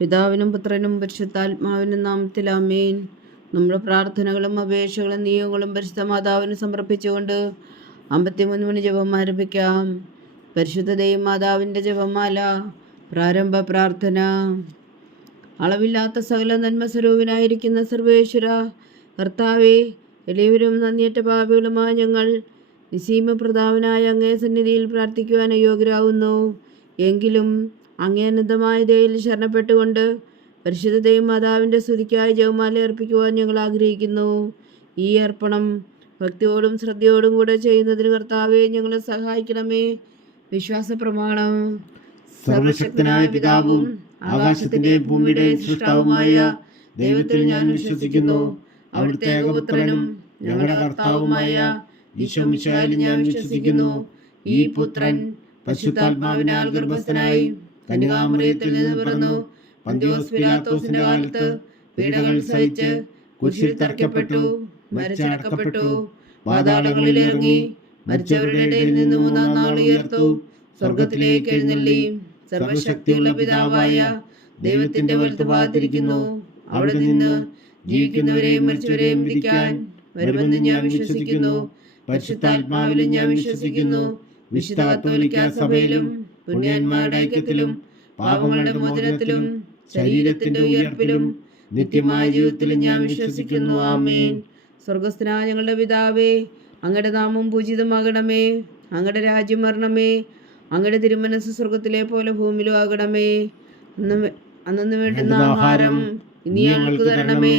പിതാവിനും പുത്രനും പരിശുദ്ധാത്മാവിനും നാമത്തിൽ ആമേൻ. നമ്മുടെ പ്രാർത്ഥനകളും അപേക്ഷകളും നിയോഗങ്ങളും പരിശുദ്ധ മാതാവിന് സമർപ്പിച്ചുകൊണ്ട് 53 മണി ജപം ആരംഭിക്കാം. പരിശുദ്ധ ദൈവമാതാവിൻ്റെ ജപമാല. പ്രാരംഭ പ്രാർത്ഥന. അളവില്ലാത്ത സകല നന്മ സ്വരൂപനായിരിക്കുന്ന സർവേശ്വര കർത്താവേ, എളിയവരും നന്ദിയേറ്റ പാപികളുമായ ഞങ്ങൾ നിസീമപ്രതാപനായ അങ്ങേ സന്നിധിയിൽ പ്രാർത്ഥിക്കുവാൻ അയോഗ്യരാകുന്നു. എങ്കിലും അങ്ങേ അനന്തമായ ദയയിൽ ശരണപ്പെട്ടുകൊണ്ട് പരിശുദ്ധ ദൈവമാതാവിൻ്റെ സ്തുതിക്കായി ജപമാല അർപ്പിക്കുവാൻ ഞങ്ങൾ ആഗ്രഹിക്കുന്നു. ഈ അർപ്പണം ഭക്തിയോടും ശ്രദ്ധയോടും കൂടെ ചെയ്യുന്നതിന് കർത്താവെ ഞങ്ങളെ സഹായിക്കണമേ. വിശ്വാസ പ്രമാണം. സർവശക്തനായ പിതാവും ആകാശത്തിന്റെ ഭൂമിയുടെ സൃഷ്ടാവുമായ ദൈവത്തിൽ ഞാൻ വിശ്വസിക്കുന്നു. അവിടുത്തെ ഏകപുത്രനും ഞങ്ങളുടെ കർത്താവുമായ ഈശോ മിശിഹായിൽ ഞാൻ വിശ്വസിക്കുന്നു. ഈ പുത്രൻ പരിശുദ്ധാത്മാവിനാൽ ഗർഭസ്ഥനായി കന്യകാമറിയത്തിൽ നിന്ന് പിറന്നു. പന്തിയോസ് പിലാത്തോസിന്റെ കാലത്ത് പീഡകൾ സഹിച്ച് കുരിശിൽ തറയ്ക്കപ്പെട്ടു, മരിച്ചടക്കപ്പെട്ടു, പാതാളങ്ങളിൽ ഇറങ്ങി മരിച്ചവരുടെ ഇടയിൽ നിന്ന് മൂന്നാം നാൾ ഉയർത്തു, സ്വർഗത്തിലേക്ക് എഴുന്നള്ളി സർവശക്തിയുള്ള പിതാവായ ദൈവത്തിന്റെ വലത്തുഭാഗത്തിരിക്കുന്നു. അവിടെ നിന്ന് ജീവിക്കുന്നവരെയും മരിച്ചവരെയും വിധിക്കാൻ വരുമെന്ന് ഞാൻ വിശ്വസിക്കുന്നു. പരിശുദ്ധാത്മാവിലും ഞാൻ വിശ്വസിക്കുന്നു. വിശുദ്ധ കത്തോലിക്കാ സഭയിലും പുണ്യന്മാരുടെ ഐക്യത്തിലും പാപങ്ങളുടെ മോചനത്തിലും ശരീരത്തിന്റെ ഉയർപ്പിലും നിത്യമായ ജീവിതത്തിലും ഞാൻ വിശ്വസിക്കുന്നു. ആമേൻ. സ്വർഗസ്ഥനായ ഞങ്ങളുടെ പിതാവേ, അങ്ങയുടെ നാമം പൂജിതമാകണമേ. അങ്ങയുടെ രാജ്യം വരണമേ. അങ്ങയുടെ തിരുമനസ് സ്വർഗത്തിലെ പോലെ ഭൂമിയിലും ആകണമേ. അന്നു വേണ്ടുന്ന ആഹാരം ഇനി ഞങ്ങൾക്ക് തരണമേ.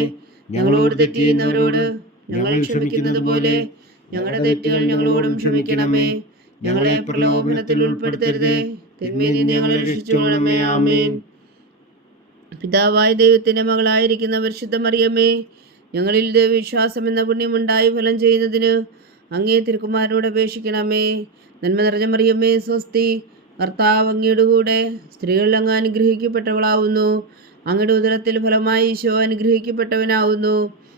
ഞങ്ങളോട് തെറ്റ് ചെയ്യുന്നവരോട് ഞങ്ങൾ ക്ഷമിക്കുന്നത് പോലെ ഞങ്ങളുടെ തെറ്റുകൾ ഞങ്ങളോടും ക്ഷമിക്കണമേ. ഞങ്ങളെ പ്രലോഭനത്തിൽ ഉൾപ്പെടുത്തരുതേ, തിന്മയിൽ നിന്ന് ഞങ്ങളെ രക്ഷിച്ചുകൊള്ളണമേ. ആമേൻ. പിതാവായ ദൈവത്തിന്റെ മകളായിരിക്കുന്ന പരിശുദ്ധ മറിയമേ, ഞങ്ങളിൽ ദൈവവിശ്വാസം എന്ന പുണ്യമുണ്ടായി ഫലം ചെയ്യുന്നതിന് അങ്ങേ തിരുക്കുമാരനോട് അപേക്ഷിക്കണമേ. നന്മ നിറഞ്ഞ മറിയമേ സ്വസ്തി, കർത്താവ് അങ്ങയുടെ കൂടെ സ്ത്രീകളിൽ അങ്ങ് അനുഗ്രഹിക്കപ്പെട്ടവളാവുന്നു. അങ്ങയുടെ ഉദരത്തിൽ ഫലമായി ഈശോ അനുഗ്രഹിക്കപ്പെട്ടവനാവുന്നു.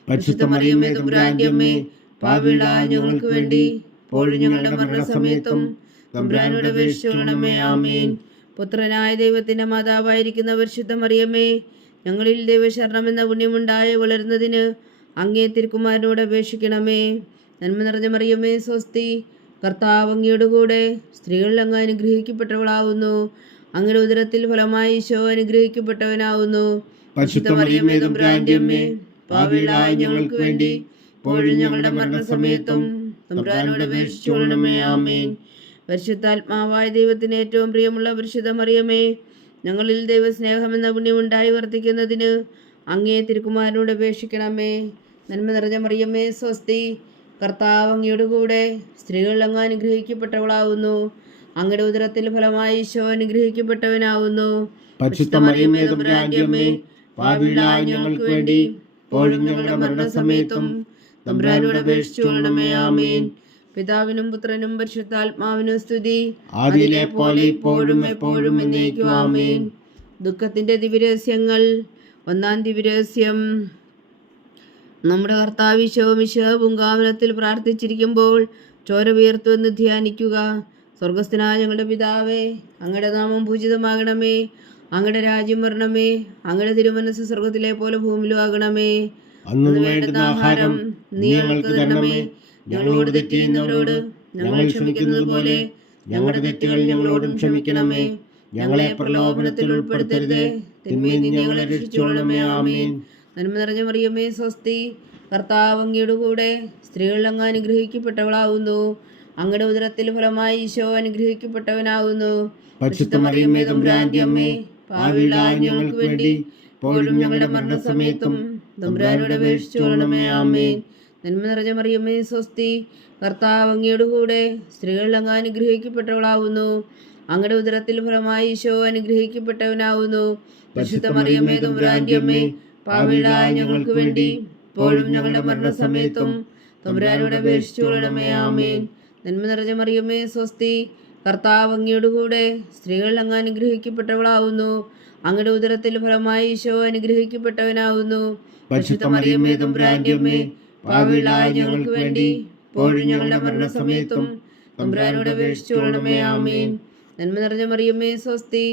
പരിശുദ്ധ മറിയമേ തമ്പുരാന്റെ അമ്മേ, പാപികളായ ഞങ്ങൾക്ക് വേണ്ടി ഇപ്പോഴും ഞങ്ങളുടെ മരണസമയത്തും തമ്പുരാനോട് അപേക്ഷിച്ചുകൊള്ളണമേ. ആമേൻ. പുത്രനായ ദൈവത്തിന്റെ മാതാവായിരിക്കുന്ന പരിശുദ്ധ മറിയമേ, ഞങ്ങളിൽ ദൈവശരണം എന്ന പുണ്യമുണ്ടായി വളരുന്നതിന് അങ്ങേ തിരുക്കുമാരനോട് അപേക്ഷിക്കണമേ. നന്മ നിറഞ്ഞ മറിയമേ സ്വസ്തി, കർത്താവ് അങ്ങയുടെ കൂടെ സ്ത്രീകളിൽ അങ്ങ് അനുഗ്രഹിക്കപ്പെട്ടവളാവുന്നു. അങ്ങയുടെ ഉദരത്തിൽ ഫലമായി ഈശോ അനുഗ്രഹിക്കപ്പെട്ടവനാവുന്നു. പരിശുദ്ധ മറിയമേ തമ്പുരാന്റെ അമ്മേ, പാപികളായ ഞങ്ങൾക്ക് വേണ്ടി ഇപ്പോഴും ഞങ്ങളുടെ മരണസമയത്തും തമ്പുരാനോട് അപേക്ഷിച്ചുകൊള്ളണമേ. ആമേൻ. പരിശുദ്ധാത്മാവായ ദൈവത്തിന് ഏറ്റവും പ്രിയമുള്ള പരിശുദ്ധ മറിയമേ, ഞങ്ങളിൽ ദൈവസ്നേഹമെന്ന പുണ്യമുണ്ടായി വർദ്ധിക്കുന്നതിന് അങ്ങേ തിരുക്കുമാരനോട് അപേക്ഷിക്കണമേ. നന്മ നിറഞ്ഞ മറിയമേ സ്വസ്തി, കർത്താവ് അങ്ങയുടെ കൂടെ സ്ത്രീകൾ അങ്ങ് അനുഗ്രഹിക്കപ്പെട്ടവളാവുന്നു. അങ്ങയുടെ ഉദരത്തിൽ ഫലമായി ഈശോ അനുഗ്രഹിക്കപ്പെട്ടവനാവുന്നു. പരിശുദ്ധ മറിയമേ തമ്പുരാന്റെ അമ്മേ, പാപികളായ ഞങ്ങൾക്ക് വേണ്ടി ഇപ്പോഴും ഞങ്ങളുടെ മരണസമയത്തും തമ്പുരാനോട് അപേക്ഷിച്ചുകൊള്ളണമേ. ആമേൻ. പിതാവിനും പുത്രനും പരിശുദ്ധാത്മാവിനും സ്തുതി, ആദിയിലെ പോലെ ഇപ്പോഴും എപ്പോഴും എന്നേക്കും. ആമേൻ. ദുഃഖത്തിന്റെ ദിവ്യരഹസ്യങ്ങൾ. ഒന്നാം ദിവ്യരഹസ്യം. നമ്മുടെ കർത്താവ് ഈശോ മിശിഹാ പൂങ്കാവനത്തിൽ പ്രാർത്ഥിച്ചിരിക്കുമ്പോൾ ചോര ഉയർത്തുവെന്ന് ധ്യാനിക്കുക. സ്വർഗസ്ഥനായ ഞങ്ങളുടെ പിതാവേ, അങ്ങയുടെ നാമം പൂജിതമാകണമേ. അങ്ങയുടെ രാജ്യം വരണമേ. അങ്ങയുടെ തിരുമനസ് സ്വർഗത്തിലെ പോലെ ഭൂമിയിലും ആകണമേ. അന്ന് വേണ്ടുന്ന ആഹാരം നീ ഞങ്ങൾക്ക് തരണമേ. ഞങ്ങളോട് തെറ്റ് ചെയ്യുന്നവരോട് ഞങ്ങൾ ക്ഷമിക്കുന്നത് പോലെ ഞങ്ങളുടെ തെറ്റുകൾ ഞങ്ങളോടും ക്ഷമിക്കണമേ. ഞങ്ങളെ പ്രലോഭനത്തിൽ ഉൾപ്പെടുത്തരുതേ, തിന്മയിൽ നിന്ന് ഞങ്ങളെ രക്ഷിച്ചുകൊള്ളണമേ. ആമേൻ. നന്മ നിറഞ്ഞ മറിയമേ സ്വസ്തി, കർത്താവ് അങ്ങയുടെ കൂടെ സ്ത്രീകളിൽ അങ്ങ് അനുഗ്രഹിക്കപ്പെട്ടവളാവുന്നു. അങ്ങയുടെ ഉദരത്തിൽ ഫലമായി ഈശോ അനുഗ്രഹിക്കപ്പെട്ടവനാവുന്നു. പരിശുദ്ധ മറിയമേ തമ്പുരാന്റെ അമ്മേ, പാപികളായ ഞങ്ങൾക്ക് വേണ്ടി ഇപ്പോഴും ഞങ്ങളുടെ മരണസമയത്തും തമ്പുരാനോട് അപേക്ഷിച്ചുകൊള്ളണമേ. ആമേൻ. നന്മ നിറഞ്ഞ മറിയമേ സ്വസ്തി, കർത്താവ് അങ്ങയുടെ കൂടെ സ്ത്രീകളിൽ അങ്ങ് അനുഗ്രഹിക്കപ്പെട്ടവളാവുന്നു. അങ്ങയുടെ ഉദരത്തിൽ ഫലമായി ഈശോ അനുഗ്രഹിക്കപ്പെട്ടവനാവുന്നു. പരിശുദ്ധ മറിയമേ തമ്പുരാന്റെ അമ്മേ, പാപികളായ ഞങ്ങൾക്ക് വേണ്ടി ഇപ്പോഴും ഞങ്ങളുടെ മരണസമയത്തും തമ്പുരാനോട് അപേക്ഷിച്ചുകൊള്ളണമേ. ആമേൻ. നന്മ നിറഞ്ഞ മറിയമേ സ്വസ്തി, കർത്താവ് അങ്ങയുടെ കൂടെ സ്ത്രീകളിൽ അങ്ങ് അനുഗ്രഹിക്കപ്പെട്ടവളാവുന്നു. അങ്ങയുടെ ഉദരത്തിൽ ഫലമായി ഈശോ അനുഗ്രഹിക്കപ്പെട്ടവനാവുന്നു. പരിശുദ്ധ മറിയമേ തമ്പുരാന്റെ അമ്മേ, പാപികളായ ഞങ്ങൾക്ക് വേണ്ടി ഇപ്പോഴും ഞങ്ങളുടെ മരണസമയത്തും തമ്പുരാനോട് അപേക്ഷിച്ചുകൊള്ളണമേ. ആമേൻ. നന്മ നിറഞ്ഞ മറിയമേ സ്വസ്തി,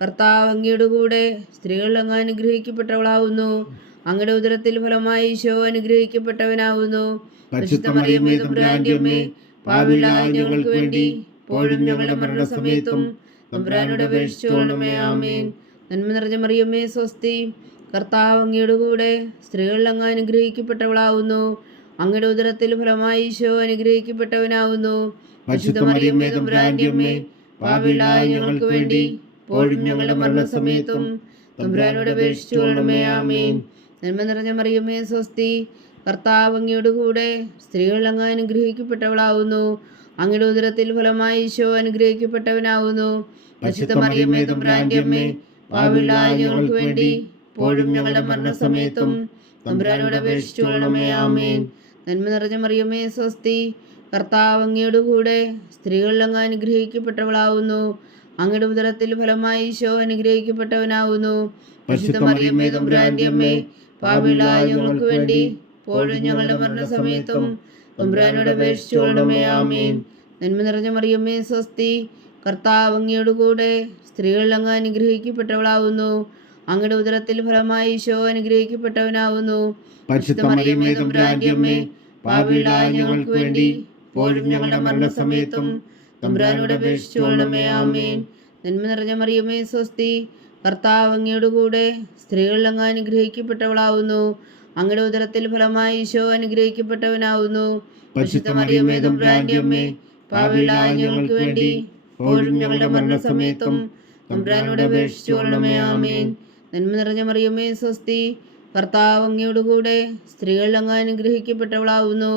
കർത്താവ് അങ്ങയുടെ കൂടെ സ്ത്രീകൾ അങ്ങ് അനുഗ്രഹിക്കപ്പെട്ടവളാവുന്നു. അങ്ങയുടെ ഉദരത്തിൽ ഫലമായി ഈശോ അനുഗ്രഹിക്കപ്പെട്ടവനാവുന്നു. പരിശുദ്ധ മറിയമേ തമ്പുരാന്റെ അമ്മേ, പാപികളായ ഞങ്ങൾക്ക് വേണ്ടി ഇപ്പോഴും ഞങ്ങളുടെ മരണസമയത്തും തമ്പുരാനോട് അപേക്ഷിച്ചുകൊള്ളണമേ. ആമേൻ. നന്മ നിറഞ്ഞ മറിയമേ സ്വസ്തി, കർത്താവ് അങ്ങയുടെ കൂടെ സ്ത്രീകൾ അങ്ങ് അനുഗ്രഹിക്കപ്പെട്ടവളാവുന്നു. അങ്ങയുടെ ഉദരത്തിൽ ഫലമായി ഈശോ അനുഗ്രഹിക്കപ്പെട്ടവനാവുന്നു. പരിശുദ്ധ മറിയമേ തമ്പുരാന്റെ അമ്മേ, പാപികളായ ഞങ്ങൾക്ക് വേണ്ടി ഇപ്പോഴും ഞങ്ങളുടെ മരണസമയത്തും തമ്പുരാനോട് അപേക്ഷിച്ചുകൊള്ളണമേ. ആമേൻ. നന്മ നിറഞ്ഞ മറിയമേ സ്വസ്തി, കർത്താവ് അങ്ങയുടെ കൂടെ സ്ത്രീകൾ അങ്ങ് അനുഗ്രഹിക്കപ്പെട്ടവളാവുന്നു. അങ്ങയുടെ ഉദരത്തിൽ ഫലമായി ഈശോ അനുഗ്രഹിക്കപ്പെട്ടവനാവുന്നു. പരിശുദ്ധ മറിയമേ തമ്പുരാന്റെ അമ്മേ, പാപികളായ ഞങ്ങൾക്ക് വേണ്ടി ഇപ്പോഴും ഞങ്ങളുടെ മരണസമയത്തും തമ്പുരാനോട് അപേക്ഷിച്ചുകൊള്ളണമേ. ആമേൻ. നന്മ നിറഞ്ഞ മറിയമേ സ്വസ്തി, കർത്താവ് അങ്ങയുടെ കൂടെ സ്ത്രീകൾ അങ്ങ് അനുഗ്രഹിക്കപ്പെട്ടവളാവുന്നു. അങ്ങയുടെ ഉദരത്തിൽ ഫലമായി ഈശോ അനുഗ്രഹിക്കപ്പെട്ടവനാവുന്നു. പരിശുദ്ധ മറിയമേ തമ്പുരാന്റെ അമ്മേ, പാപികളായ ഞങ്ങൾക്ക് വേണ്ടി ഇപ്പോഴും ഞങ്ങളുടെ മരണസമയത്തും തമ്പുരാനോട് അപേക്ഷിച്ചുകൊള്ളണമേ. ആമേൻ. നന്മ നിറഞ്ഞ മറിയമേ സ്വസ്തി, കർത്താവ് അങ്ങയുടെ കൂടെ സ്ത്രീകൾ അങ്ങ് അനുഗ്രഹിക്കപ്പെട്ടവളാവുന്നു. അങ്ങയുടെ ഉദരത്തിൽ ഫലമായി ഈശോ അനുഗ്രഹിക്കപ്പെട്ടവനാവുന്നു. പരിശുദ്ധ മറിയമേ തമ്പുരാന്റെ അമ്മേ, പാപികളായ ഞങ്ങൾക്ക് വേണ്ടി ഇപ്പോഴും ഞങ്ങളുടെ മരണസമയത്തും തമ്പുരാനോട് അപേക്ഷിച്ചുകൊള്ളണമേ. ആമേൻ. നന്മ നിറഞ്ഞ മറിയമേ സ്വസ്തി, കർത്താവ് അങ്ങയുടെ കൂടെ സ്ത്രീകൾ അങ്ങ് അനുഗ്രഹിക്കപ്പെട്ടവളാവുന്നു. അങ്ങയുടെ ഉദരത്തിൽ ഫലമായി ഈശോ അനുഗ്രഹിക്കപ്പെട്ടവനാവുന്നു. പരിശുദ്ധ മറിയമേ തമ്പുരാന്റെ അമ്മേ, പാപികളായ ഞങ്ങൾക്ക് വേണ്ടി ഇപ്പോഴും ഞങ്ങളുടെ മരണസമയത്തും തമ്പുരാനോട് അപേക്ഷിച്ചുകൊള്ളണമേ. ആമേൻ. നന്മ നിറഞ്ഞ മറിയമേ സ്വസ്തി, കർത്താവ് അങ്ങയുടെ കൂടെ സ്ത്രീകൾ അങ്ങ് അനുഗ്രഹിക്കപ്പെട്ടവളാവുന്നു.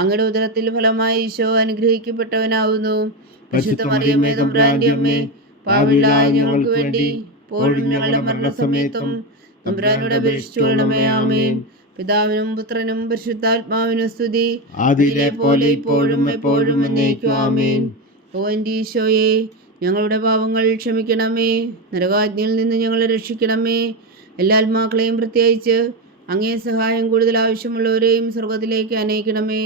അങ്ങയുടെ ഉദരത്തിൽ ഫലമായി ഈശോ അനുഗ്രഹിക്കപ്പെട്ടവനാവുന്നു. പരിശുദ്ധ മറിയമേ തമ്പുരാന്റെ അമ്മേ, പാപികളായ ഞങ്ങൾക്ക് വേണ്ടി ഇപ്പോഴും ഞങ്ങളുടെ മരണസമയത്തും തമ്പുരാനോട് അപേക്ഷിച്ചുകൊള്ളണമേ. ആമേൻ. പിതാവിനും പുത്രനും പരിശുദ്ധാത്മാവിനും സ്തുതി, ആദിയിലെ പോലെ ഇപ്പോഴും എപ്പോഴും എന്നേക്കും. ആമേൻ. ഓ എൻ്റെ ഈശോയെ, ഞങ്ങളുടെ പാപങ്ങൾ ക്ഷമിക്കണമേ. നരകാജ്ഞയിൽ നിന്ന് ഞങ്ങളെ രക്ഷിക്കണമേ. എല്ലാ ആത്മാക്കളെയും പ്രത്യേകിച്ച് അങ്ങേ സഹായം കൂടുതൽ ആവശ്യമുള്ളവരെയും സ്വർഗത്തിലേക്ക് അനയിക്കണമേ.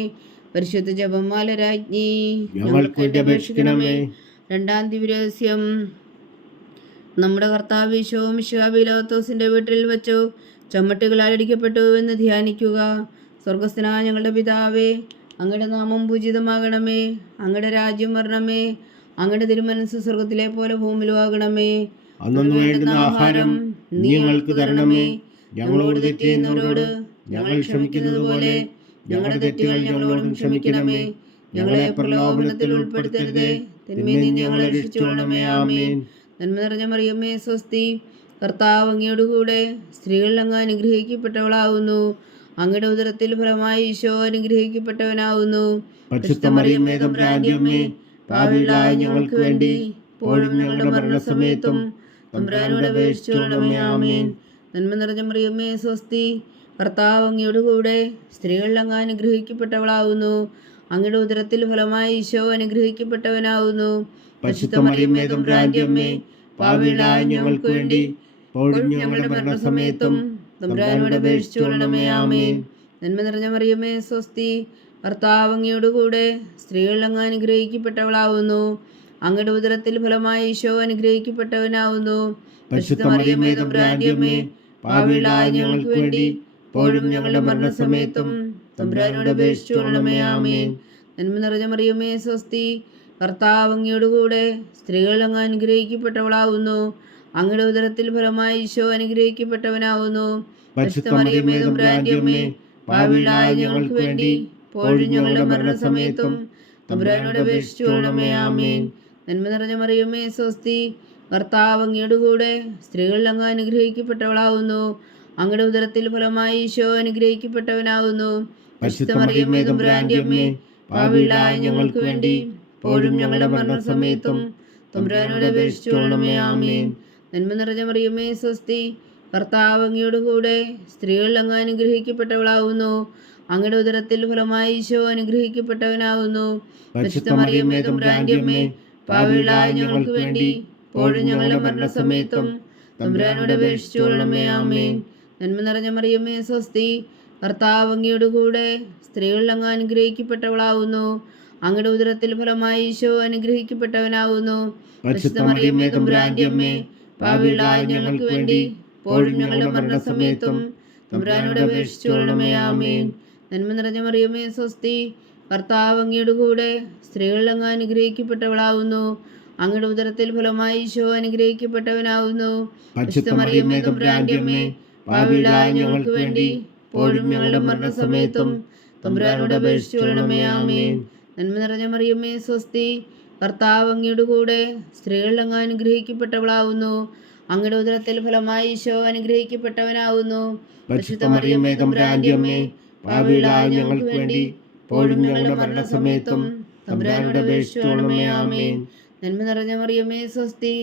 പരിശുദ്ധ ജപമാല രാജ്ഞി, ഞങ്ങൾക്ക് വേണ്ടി അപേക്ഷിക്കണമേ. രണ്ടാം ദിവ്യരഹസ്യം. നമ്മുടെ കർത്താവ് ഈശോ മിശിഹാ പീലാത്തോസിന്റെ വീട്ടിൽ വച്ചു ചമ്മട്ടുകളാൽ അടിക്കപ്പെട്ടു എന്ന് ധ്യാനിക്കുക. സ്വർഗസ്ഥനായ ഞങ്ങളുടെ പിതാവേ, അങ്ങയുടെ നാമം പൂജിതമാകണമേ. അങ്ങയുടെ രാജ്യം വരണമേ. അങ്ങയുടെ തിരുമനസ്സ് സ്വർഗത്തിലെ പോലെ ഭൂമിയിലും ആകണമേ. അന്നു വേണ്ടുന്ന ആഹാരം നീ ഞങ്ങൾക്ക് തരണമേ. ഞങ്ങളോട് തെറ്റ് ചെയ്യുന്നവരോട് ഞങ്ങൾ ക്ഷമിക്കുന്നത് പോലെ ഞങ്ങളുടെ തെറ്റുകൾ ഞങ്ങളോടും ക്ഷമിക്കണമേ. ഞങ്ങളെ പ്രലോഭനത്തിൽ ഉൾപ്പെടുത്തരുതേ, തിന്മയിൽ നിന്ന് ഞങ്ങളെ രക്ഷിച്ചുകൊള്ളണമേ. ആമേൻ. നന്മ നിറഞ്ഞ മറിയമേ സ്വസ്തി, കർത്താവ് അങ്ങയുടെ കൂടെ സ്ത്രീകൾ അങ്ങ് അനുഗ്രഹിക്കപ്പെട്ടവളാവുന്നു. അങ്ങയുടെ ഉദരത്തിൽ ഫലമായി ഈശോ അനുഗ്രഹിക്കപ്പെട്ടവനാവുന്നു. പരിശുദ്ധ മറിയമേ തമ്പുരാന്റെ അമ്മേ, പാപികളായ ഞങ്ങൾക്ക് വേണ്ടി ഇപ്പോഴും ഞങ്ങളുടെ മരണസമയത്തും തമ്പുരാനോട് അപേക്ഷിച്ചുകൊള്ളണമേ. ആമേൻ. നന്മ നിറഞ്ഞ മറിയമേ സ്വസ്തി, കർത്താവ് അങ്ങയുടെ കൂടെ സ്ത്രീകൾ അങ്ങ് അനുഗ്രഹിക്കപ്പെട്ടവളാവുന്നു. അങ്ങയുടെ ഉദരത്തിൽ ഫലമായി ഈശോ അനുഗ്രഹിക്കപ്പെട്ടവനാവുന്നു. പരിശുദ്ധ മറിയമേ തമ്പുരാന്റെ അമ്മേ, പാപികളായ ഞങ്ങൾക്ക് വേണ്ടി ഇപ്പോഴും ഞങ്ങളുടെ മരണസമയത്തും തമ്പുരാനോട് അപേക്ഷിച്ചുകൊള്ളണമേ. ആമേൻ. നന്മ നിറഞ്ഞ മറിയമേ സ്വസ്തി, കർത്താവ് അങ്ങയുടെ കൂടെ സ്ത്രീകൾ അങ്ങ് അനുഗ്രഹിക്കപ്പെട്ടവളാവുന്നു. അങ്ങയുടെ ഉദരത്തിൽ ഫലമായി ഈശോ അനുഗ്രഹിക്കപ്പെട്ടവനാവുന്നു. പരിശുദ്ധ മറിയമേ തമ്പുരാന്റെ അമ്മേ, പാപികളായ ഞങ്ങൾക്ക് വേണ്ടി ഇപ്പോഴും ഞങ്ങളുടെ മരണസമയത്തും തമ്പുരാനോട് അപേക്ഷിച്ചുകൊള്ളണമേ. ആമേൻ. നന്മ നിറഞ്ഞ മറിയമേ സ്വസ്തി, കർത്താവ് അങ്ങയുടെ കൂടെ സ്ത്രീകൾ അങ്ങ് അനുഗ്രഹിക്കപ്പെട്ടവളാവുന്നു. അങ്ങയുടെ ഉദരത്തിൽ ഫലമായി ഈശോ അനുഗ്രഹിക്കപ്പെട്ടവനാവുന്നു. പരിശുദ്ധ മറിയമേ തമ്പുരാന്റെ അമ്മേ, പാപികളായ ഞങ്ങൾക്ക് വേണ്ടി ഇപ്പോഴും ഞങ്ങളുടെ മരണസമയത്തും തമ്പുരാനോട് അപേക്ഷിച്ചുകൊള്ളണമേ. ആമേൻ. നന്മ നിറഞ്ഞ മറിയമേ സ്വസ്തി, കർത്താവ് അങ്ങയുടെ കൂടെ സ്ത്രീകൾ അങ്ങ് അനുഗ്രഹിക്കപ്പെട്ടവളാവുന്നു. അങ്ങയുടെ ഉദരത്തിൽ ഫലമായി ഈശോ അനുഗ്രഹിക്കപ്പെട്ടവനാവുന്നു. പരിശുദ്ധ മറിയമേ തമ്പുരാന്റെ അമ്മേ, പാപികളായ ഞങ്ങൾക്ക് വേണ്ടി ഇപ്പോഴും ഞങ്ങളുടെ മരണസമയത്തും തമ്പുരാനോട് അപേക്ഷിച്ചുകൊള്ളണമേ. ആമേൻ. നന്മ നിറഞ്ഞ മറിയമേ സ്വസ്തി, കർത്താവ് അങ്ങയുടെ കൂടെ സ്ത്രീകൾ അങ്ങ് അനുഗ്രഹിക്കപ്പെട്ടവളാവുന്നു. അങ്ങയുടെ ഉദരത്തിൽ ഫലമായി ഈശോ അനുഗ്രഹിക്കപ്പെട്ടവനാവുന്നു. പരിശുദ്ധ മറിയമേ തമ്പുരാന്റെ അമ്മേ, പാപികളായ ഞങ്ങൾക്ക് വേണ്ടി ഇപ്പോഴും ഞങ്ങളുടെ മരണസമയത്തും തമ്പുരാനോട് അപേക്ഷിച്ചുകൊള്ളണമേ. ആമേൻ. നന്മ നിറഞ്ഞ മറിയമേ സ്വസ്തി, കർത്താവ് അങ്ങയുടെ കൂടെ സ്ത്രീകൾ അങ്ങ് അനുഗ്രഹിക്കപ്പെട്ടവളാവുന്നു. അങ്ങയുടെ ഉദരത്തിൽ ഫലമായി ഈശോ അനുഗ്രഹിക്കപ്പെട്ടവനാവുന്നു. പരിശുദ്ധ മറിയമേ തമ്പുരാന്റെ അമ്മേ, പാപികളായ ഞങ്ങൾക്ക് വേണ്ടി ഇപ്പോഴും ഞങ്ങളുടെ മരണസമയത്തും തമ്പുരാനോട് അപേക്ഷിച്ചുകൊള്ളണമേ. ആമേൻ. നന്മ നിറഞ്ഞ മറിയമേ സ്വസ്തി, കർത്താവ് അങ്ങയുടെ കൂടെ സ്ത്രീകളിൽ അങ്ങ് അനുഗ്രഹിക്കപ്പെട്ടവളാവുന്നു. അങ്ങയുടെ ഉദരത്തിൽ ഫലമായി ഈശോ അനുഗ്രഹിക്കപ്പെട്ടവനാവുന്നു. പരിശുദ്ധ മറിയമേ തമ്പുരാന്റെ അമ്മേ, പാപികളായ ഞങ്ങൾക്ക് വേണ്ടി ഇപ്പോഴും ഞങ്ങളുടെ മരണസമയത്തും തമ്പുരാനോട് അപേക്ഷിച്ചുകൊള്ളണമേ. ആമേൻ. നന്മ നിറഞ്ഞ മറിയമേ സ്വസ്തി, കർത്താവ് അങ്ങയുടെ കൂടെ സ്ത്രീകളിൽ അങ്ങ് അനുഗ്രഹിക്കപ്പെട്ടവളാവുന്നു. അങ്ങയുടെ ഉദരത്തിൽ ഫലമായി ഈശോ അനുഗ്രഹിക്കപ്പെട്ടവനാവുന്നു. പരിശുദ്ധ മറിയമേ തമ്പുരാന്റെ അമ്മേ, പാപികളായ ഞങ്ങൾക്ക് വേണ്ടി ഇപ്പോഴും ഞങ്ങളുടെ മരണസമയത്തും തമ്പുരാനോട് അപേക്ഷിച്ചുകൊള്ളണമേ. ആമേൻ. നന്മ നിറഞ്ഞ മറിയമേ സ്വസ്തി,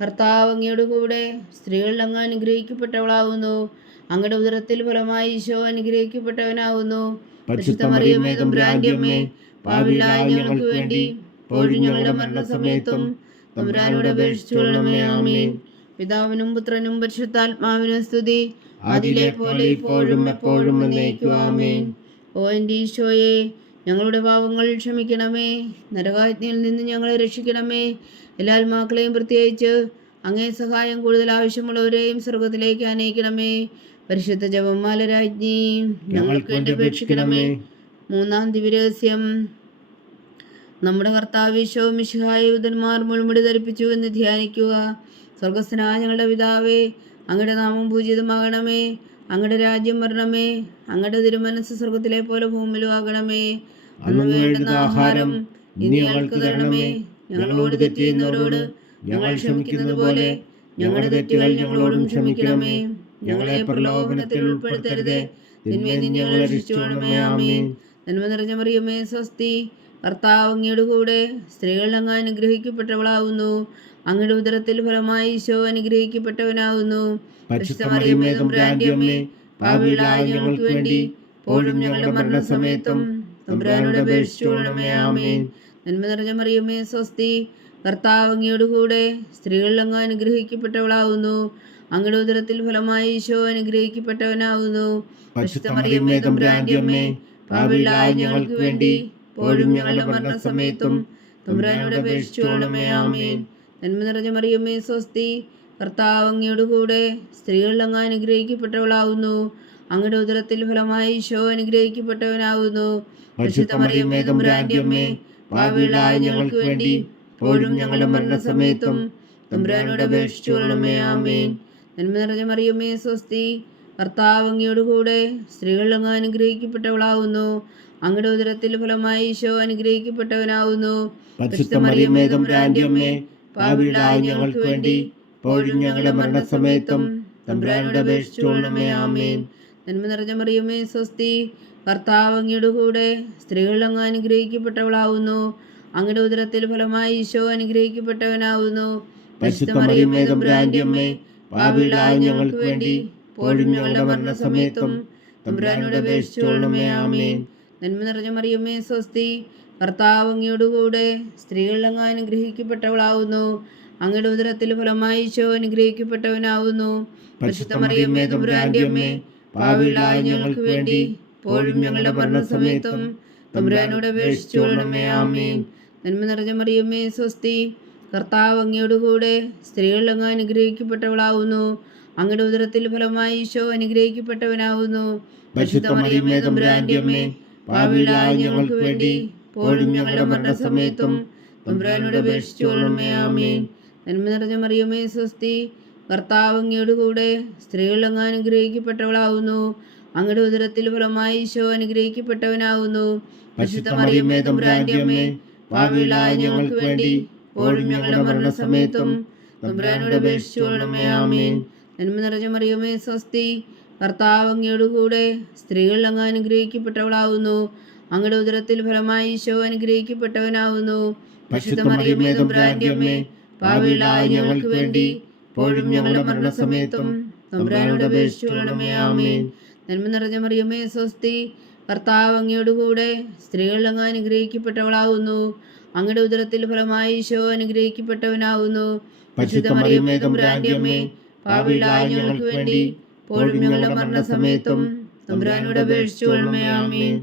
കർത്താവ് അങ്ങയുടെ കൂടെ സ്ത്രീകളിൽ അങ്ങ് അനുഗ്രഹിക്കപ്പെട്ടവളാവുന്നു. അങ്ങയുടെ ഉദരത്തിൽ ഫലമായി ഈശോ അനുഗ്രഹിക്കപ്പെട്ടവനാവുന്നു. പരിശുദ്ധ മറിയമേ തമ്പുരാന്റെ അമ്മേ, പാപികളായ ഞങ്ങൾക്ക് വേണ്ടി ഇപ്പോഴും ഞങ്ങളുടെ മരണസമയത്തും തമ്പുരാനോട് അപേക്ഷിച്ചുകൊള്ളണമേ. ആമേൻ. പിതാവിനും പുത്രനും പരിശുദ്ധാത്മാവിനും സ്തുതി, അതിലെ പോലെ ഇപ്പോഴും എപ്പോഴും എന്നേക്കും. ആമേൻ. ഓ എൻ്റെ ഈശോയെ, ഞങ്ങളുടെ പാപങ്ങൾ ക്ഷമിക്കണമേ. നരകാജ്ഞയിൽ നിന്ന് ഞങ്ങളെ രക്ഷിക്കണമേ. എല്ലാ ആത്മാക്കളെയും പ്രത്യേകിച്ച് അങ്ങേ സഹായം കൂടുതൽ ആവശ്യമുള്ളവരെയും സ്വർഗത്തിലേക്ക് ആനയിക്കണമേ. പരിശുദ്ധ ജപമാല രാജ്ഞി, ഞങ്ങൾക്ക് വേണ്ടി അപേക്ഷിക്കണമേ. മൂന്നാം ദിവ്യരഹസ്യം. നമ്മുടെ കർത്താവ് ഈശോ മിശിഹായെ ദൂതന്മാർ മുൾമുടി ധരിപ്പിച്ചു എന്ന് ധ്യാനിക്കുക. സ്വർഗസ്ഥനായ ഞങ്ങളുടെ പിതാവേ, അങ്ങയുടെ നാമം പൂജിതമാകണമേ. അങ്ങയുടെ രാജ്യം വരണമേ. അങ്ങയുടെ തിരുമനസ് സ്വർഗത്തിലെ പോലെ ഭൂമിയിലും ആകണമേ. അന്ന് വേണ്ടുന്ന ആഹാരം ഇനി ഞങ്ങൾക്ക് തരണമേ. ഞങ്ങളോട് തെറ്റ് ചെയ്യുന്നവരോട് ഞങ്ങൾ ക്ഷമിക്കുന്നത് പോലെ ഞങ്ങളുടെ തെറ്റുകൾ ഞങ്ങളോടും ക്ഷമിക്കണമേ. ഞങ്ങളെ പ്രലോഭനത്തിൽ ഉൾപ്പെടുത്തരുതേ, തിന്മയിൽ നിന്ന് ഞങ്ങളെ രക്ഷിച്ചുകൊള്ളണമേ. ആമേൻ. നന്മ നിറഞ്ഞ മറിയമേ സ്വസ്തി, കർത്താവ് അങ്ങയുടെ കൂടെ സ്ത്രീകളിൽ അങ്ങ് അനുഗ്രഹിക്കപ്പെട്ടവളാവുന്നു. അങ്ങയുടെ ഉദരത്തിൽ ഫലമായി ഈശോ അനുഗ്രഹിക്കപ്പെട്ടവനാവുന്നു. പരിശുദ്ധ മറിയമേ തമ്പുരാന്റെ അമ്മേ, പാപികളായ ഞങ്ങൾക്ക് വേണ്ടി ഇപ്പോഴും ഞങ്ങളുടെ മരണസമയത്തും തമ്പുരാനോട് അപേക്ഷിച്ചുകൊള്ളണമേ. ആമേൻ. നന്മ നിറഞ്ഞ മറിയമേ സ്വസ്തി, കർത്താവ് അങ്ങയുടെ കൂടെ സ്ത്രീകളിൽ അങ്ങ് അനുഗ്രഹിക്കപ്പെട്ടവളാവുന്നു. അങ്ങയുടെ ഉദരത്തിൽ ഫലമായി ഈശോ അനുഗ്രഹിക്കപ്പെട്ടവനാവുന്നു. പരിശുദ്ധ മറിയമേ തമ്പുരാന്റെ അമ്മേ, പാപികളായ ഞങ്ങൾക്ക് വേണ്ടി ഇപ്പോഴും ഞങ്ങളുടെ മരണസമയത്തും തമ്പുരാനോട് അപേക്ഷിച്ചുകൊള്ളണമേ. ആമേൻ. നന്മ നിറഞ്ഞ മറിയമേ സ്വസ്തി, കർത്താവ് അങ്ങയുടെ കൂടെ സ്ത്രീകളിൽ അങ്ങ് അനുഗ്രഹിക്കപ്പെട്ടവളാവുന്നു. അങ്ങയുടെ ഉദരത്തിൽ ഫലമായി ഈശോ അനുഗ്രഹിക്കപ്പെട്ടവനാവുന്നു. പരിശുദ്ധ മറിയമേ തമ്പുരാന്റെ അമ്മേ, പാപികളായ ഞങ്ങൾക്ക് വേണ്ടി ഇപ്പോഴും ഞങ്ങളുടെ മരണസമയത്തും തമ്പുരാനോട് അപേക്ഷിച്ചുകൊള്ളണമേ. ആമേൻ. നന്മ നിറഞ്ഞ മറിയമേ സ്വസ്തി, കർത്താവ് അങ്ങയുടെ കൂടെ സ്ത്രീകളിൽ അങ്ങ് അനുഗ്രഹിക്കപ്പെട്ടവളാവുന്നു. അങ്ങയുടെ ഉദരത്തിൽ ഫലമായി ഈശോ അനുഗ്രഹിക്കപ്പെട്ടവനാവുന്നു. പരിശുദ്ധ മറിയമേ തമ്പുരാന്റെ അമ്മേ, പാപികളായ ഞങ്ങൾക്ക് വേണ്ടി ഇപ്പോഴും ഞങ്ങളുടെ മരണസമയത്തും തമ്പുരാനോട് അപേക്ഷിച്ചുകൊള്ളണമേ. ആമേൻ. നന്മ നിറഞ്ഞ മറിയമേ സ്വസ്തി, കർത്താവ് അങ്ങയുടെ കൂടെ സ്ത്രീകളിൽ അങ്ങ് അനുഗ്രഹിക്കപ്പെട്ടവളാവുന്നു. അങ്ങയുടെ ഉദരത്തിൽ ഫലമായി ഈശോ അനുഗ്രഹിക്കപ്പെട്ടവനാവുന്നു. പരിശുദ്ധ മറിയമേ തമ്പുരാന്റെ അമ്മേ, പാപികളായ ഞങ്ങൾക്ക് വേണ്ടി ഇപ്പോഴും ഞങ്ങളുടെ മരണസമയത്തും തമ്പുരാനോട് അപേക്ഷിച്ചുകൊള്ളണമേ. ആമേൻ. നന്മ നിറഞ്ഞ മറിയമേ സ്വസ്തി, കർത്താവ് അങ്ങയുടെ കൂടെ സ്ത്രീകളിൽ അങ്ങ് അനുഗ്രഹിക്കപ്പെട്ടവളാവുന്നു. അങ്ങയുടെ ഉദരത്തിൽ ഫലമായി ഈശോ അനുഗ്രഹിക്കപ്പെട്ടവനാവുന്നു. പരിശുദ്ധ മറിയമേ തമ്പുരാന്റെ അമ്മേ, പാപികളായ ഞങ്ങൾക്ക് വേണ്ടി ഇപ്പോഴും ഞങ്ങളുടെ മരണസമയത്തും തമ്പുരാനോട് അപേക്ഷിച്ചുകൊള്ളണമേ. ആമേൻ. നന്മ നിറഞ്ഞ മറിയമേ സ്വസ്തി, കർത്താവ് അങ്ങയുടെ കൂടെ സ്ത്രീകളിൽ അങ്ങ് അനുഗ്രഹിക്കപ്പെട്ടവളാവുന്നു. അങ്ങയുടെ ഉദരത്തിൽ ഫലമായി ഈശോ അനുഗ്രഹിക്കപ്പെട്ടവനാവുന്നു. പരിശുദ്ധ മറിയമേ തമ്പുരാന്റെ അമ്മേ, പാപികളായ ഞങ്ങൾക്ക് വേണ്ടി ഇപ്പോഴും ഞങ്ങളുടെ മരണസമയത്തും തമ്പുരാനോട് അപേക്ഷിച്ചുകൊള്ളണമേ. ആമേൻ. നന്മ നിറഞ്ഞ മറിയമേ സ്വസ്തി, കർത്താവ് അങ്ങയുടെ കൂടെ സ്ത്രീകളിൽ അങ്ങ് അനുഗ്രഹിക്കപ്പെട്ടവളാവുന്നു. അങ്ങയുടെ ഉദരത്തിൽ ഫലമായി ഈശോ അനുഗ്രഹിക്കപ്പെട്ടവനാവുന്നു. പരിശുദ്ധ മറിയമേ തമ്പുരാന്റെ അമ്മേ, പാപികളായ ഞങ്ങൾക്ക് വേണ്ടി ഇപ്പോഴും ഞങ്ങളുടെ മരണസമയത്തും തമ്പുരാനോട് അപേക്ഷിച്ചുകൊള്ളണമേ. ആമേൻ. നന്മ നിറഞ്ഞ മറിയമേ സ്വസ്തി, കർത്താവ് അങ്ങയുടെ കൂടെ സ്ത്രീകളിൽ അങ്ങ് അനുഗ്രഹിക്കപ്പെട്ടവളാവുന്നു. അങ്ങയുടെ ഉദരത്തിൽ ഫലമായി ഈശോ അനുഗ്രഹിക്കപ്പെട്ടവനാവുന്നു. പരിശുദ്ധ മറിയമേ തമ്പുരാന്റെ അമ്മേ, പാപികളായ ഞങ്ങൾക്ക് വേണ്ടി ഇപ്പോഴും ഞങ്ങളുടെ മരണസമയത്തും തമ്പുരാനോട് അപേക്ഷിച്ചുകൊള്ളണമേ. ആമേൻ. നന്മ നിറഞ്ഞ മറിയമേ സ്വസ്തി, കർത്താവ് അങ്ങയുടെ കൂടെ സ്ത്രീകളിൽ അങ്ങ് അനുഗ്രഹിക്കപ്പെട്ടവളാവുന്നു. അങ്ങയുടെ ഉദരത്തിൽ ഫലമായി ഈശോ അനുഗ്രഹിക്കപ്പെട്ടവനാവുന്നു. പരിശുദ്ധ മറിയമേ തമ്പുരാന്റെ അമ്മേ, പാപികളായ ഞങ്ങൾക്ക് വേണ്ടി ഇപ്പോഴും ഞങ്ങളുടെ മരണസമയത്തും തമ്പുരാനോട് അപേക്ഷിച്ചുകൊള്ളണമേ. ആമേൻ.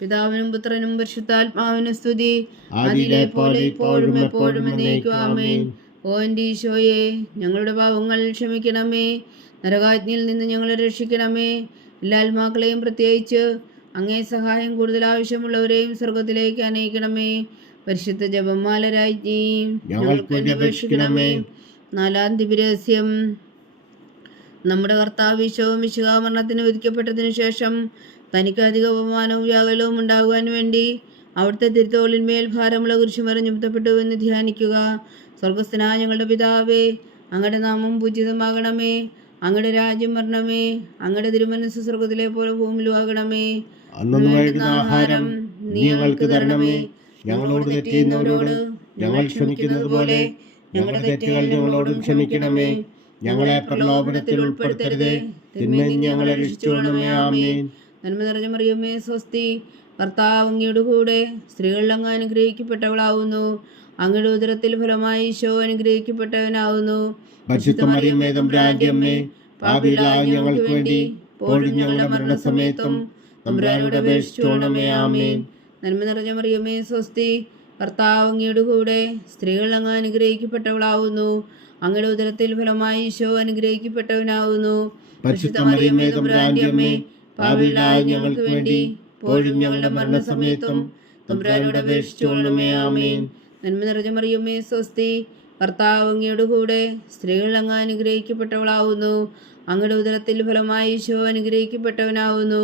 പിതാവിനും പുത്രനും പരിശുദ്ധാത്മാവിനും സ്തുതി, അതിലെ പോലെ ഇപ്പോഴും എപ്പോഴും എന്നേക്കും. ആമേൻ. ഓ എൻ്റെ ഈശോയെ, ഞങ്ങളുടെ പാപങ്ങൾ ക്ഷമിക്കണമേ. നരകാജ്ഞയിൽ നിന്ന് ഞങ്ങളെ രക്ഷിക്കണമേ. എല്ലാ ആത്മാക്കളെയും, പ്രത്യേകിച്ച് അങ്ങേ സഹായം കൂടുതൽ ആവശ്യമുള്ളവരെയും സ്വർഗത്തിലേക്ക് അനയിക്കണമേ. പരിശുദ്ധ ജപമാല രാജ്ഞി, ഞങ്ങൾക്ക് വേണ്ടി അപേക്ഷിക്കണമേ. നാലാം ദിവ്യരഹസ്യം. നമ്മുടെ കർത്താവ് ഈശോ മിശിഹാ മരണത്തിന് വിധിക്കപ്പെട്ടതിനു ശേഷം തനിക്ക് അധിക അപമാനവും വ്യാകുലവും ഉണ്ടാകുവാൻ വേണ്ടി അവിടുത്തെ തിരുത്തോളിന്മേൽ ഭാരമുള്ള കുരിശുമരം ചുമത്തപ്പെട്ടു എന്ന് ധ്യാനിക്കുക. സ്വർഗസ്ഥനായ ഞങ്ങളുടെ പിതാവേ, അങ്ങയുടെ നാമം പൂജിതമാകണമേ. അങ്ങയുടെ രാജ്യം വരണമേ. അങ്ങയുടെ തിരുമനസ്സ് സ്വർഗത്തിലെ പോലെ ഭൂമിയിലും ആകണമേ. അന്നു വേണ്ടുന്ന ആഹാരം നീ ഞങ്ങൾക്ക് തരണമേ. ഞങ്ങളോട് തെറ്റ് ചെയ്യുന്നവരോട് ഞങ്ങൾ ക്ഷമിക്കുന്നത് പോലെ ഞങ്ങളുടെ തെറ്റുകൾ ഞങ്ങളോടും ക്ഷമിക്കണമേ. ഞങ്ങളെ പ്രലോഭനത്തിൽ ഉൾപ്പെടുത്തരുതേ, തിന്മയിൽ നിന്ന് ഞങ്ങളെ രക്ഷിച്ചുകൊള്ളണമേ. ആമേൻ. നന്മ നിറഞ്ഞ മറിയമേ, സ്വസ്തി. കർത്താവ് അങ്ങയുടെ കൂടെ, സ്ത്രീകളിൽ അങ്ങ് അനുഗ്രഹിക്കപ്പെട്ടവളാവുന്നു. അങ്ങയുടെ ഉദരത്തിൽ ഫലമായി ഈശോ അനുഗ്രഹിക്കപ്പെട്ടവനാവുന്നു. പരിശുദ്ധ മറിയമേ, തമ്പുരാന്റെ അമ്മേ, പാപികളായ ഞങ്ങൾക്ക് വേണ്ടി ഇപ്പോഴും ഞങ്ങളുടെ മരണസമയത്തും തമ്പുരാനോട് അപേക്ഷിച്ചുകൊള്ളണമേ. ആമേൻ. നന്മ നിറഞ്ഞ മറിയമേ, സ്വസ്തി. കർത്താവ് അങ്ങയുടെ കൂടെ, സ്ത്രീകളിൽ അങ്ങ് അനുഗ്രഹിക്കപ്പെട്ടവളാവുന്നു. അങ്ങയുടെ ഉദരത്തിൽ ഫലമായി ഈശോ അനുഗ്രഹിക്കപ്പെട്ടവനാവുന്നു. പരിശുദ്ധ മറിയമേ, തമ്പുരാന്റെ അമ്മേ, പാപികളായ ഞങ്ങൾക്ക് വേണ്ടി ഇപ്പോഴും ഞങ്ങളുടെ മരണസമയത്തും തമ്പുരാനോട് അപേക്ഷിച്ചുകൊള്ളണമേ. ആമേൻ. നന്മ നിറഞ്ഞ മറിയമേ, സ്വസ്തി. കർത്താവ് അങ്ങയുടെ കൂടെ, സ്ത്രീകളിൽ അങ്ങ് അനുഗ്രഹിക്കപ്പെട്ടവളാവുന്നു. അങ്ങയുടെ ഉദരത്തിൽ ഫലമായി ഈശോ അനുഗ്രഹിക്കപ്പെട്ടവനാവുന്നു.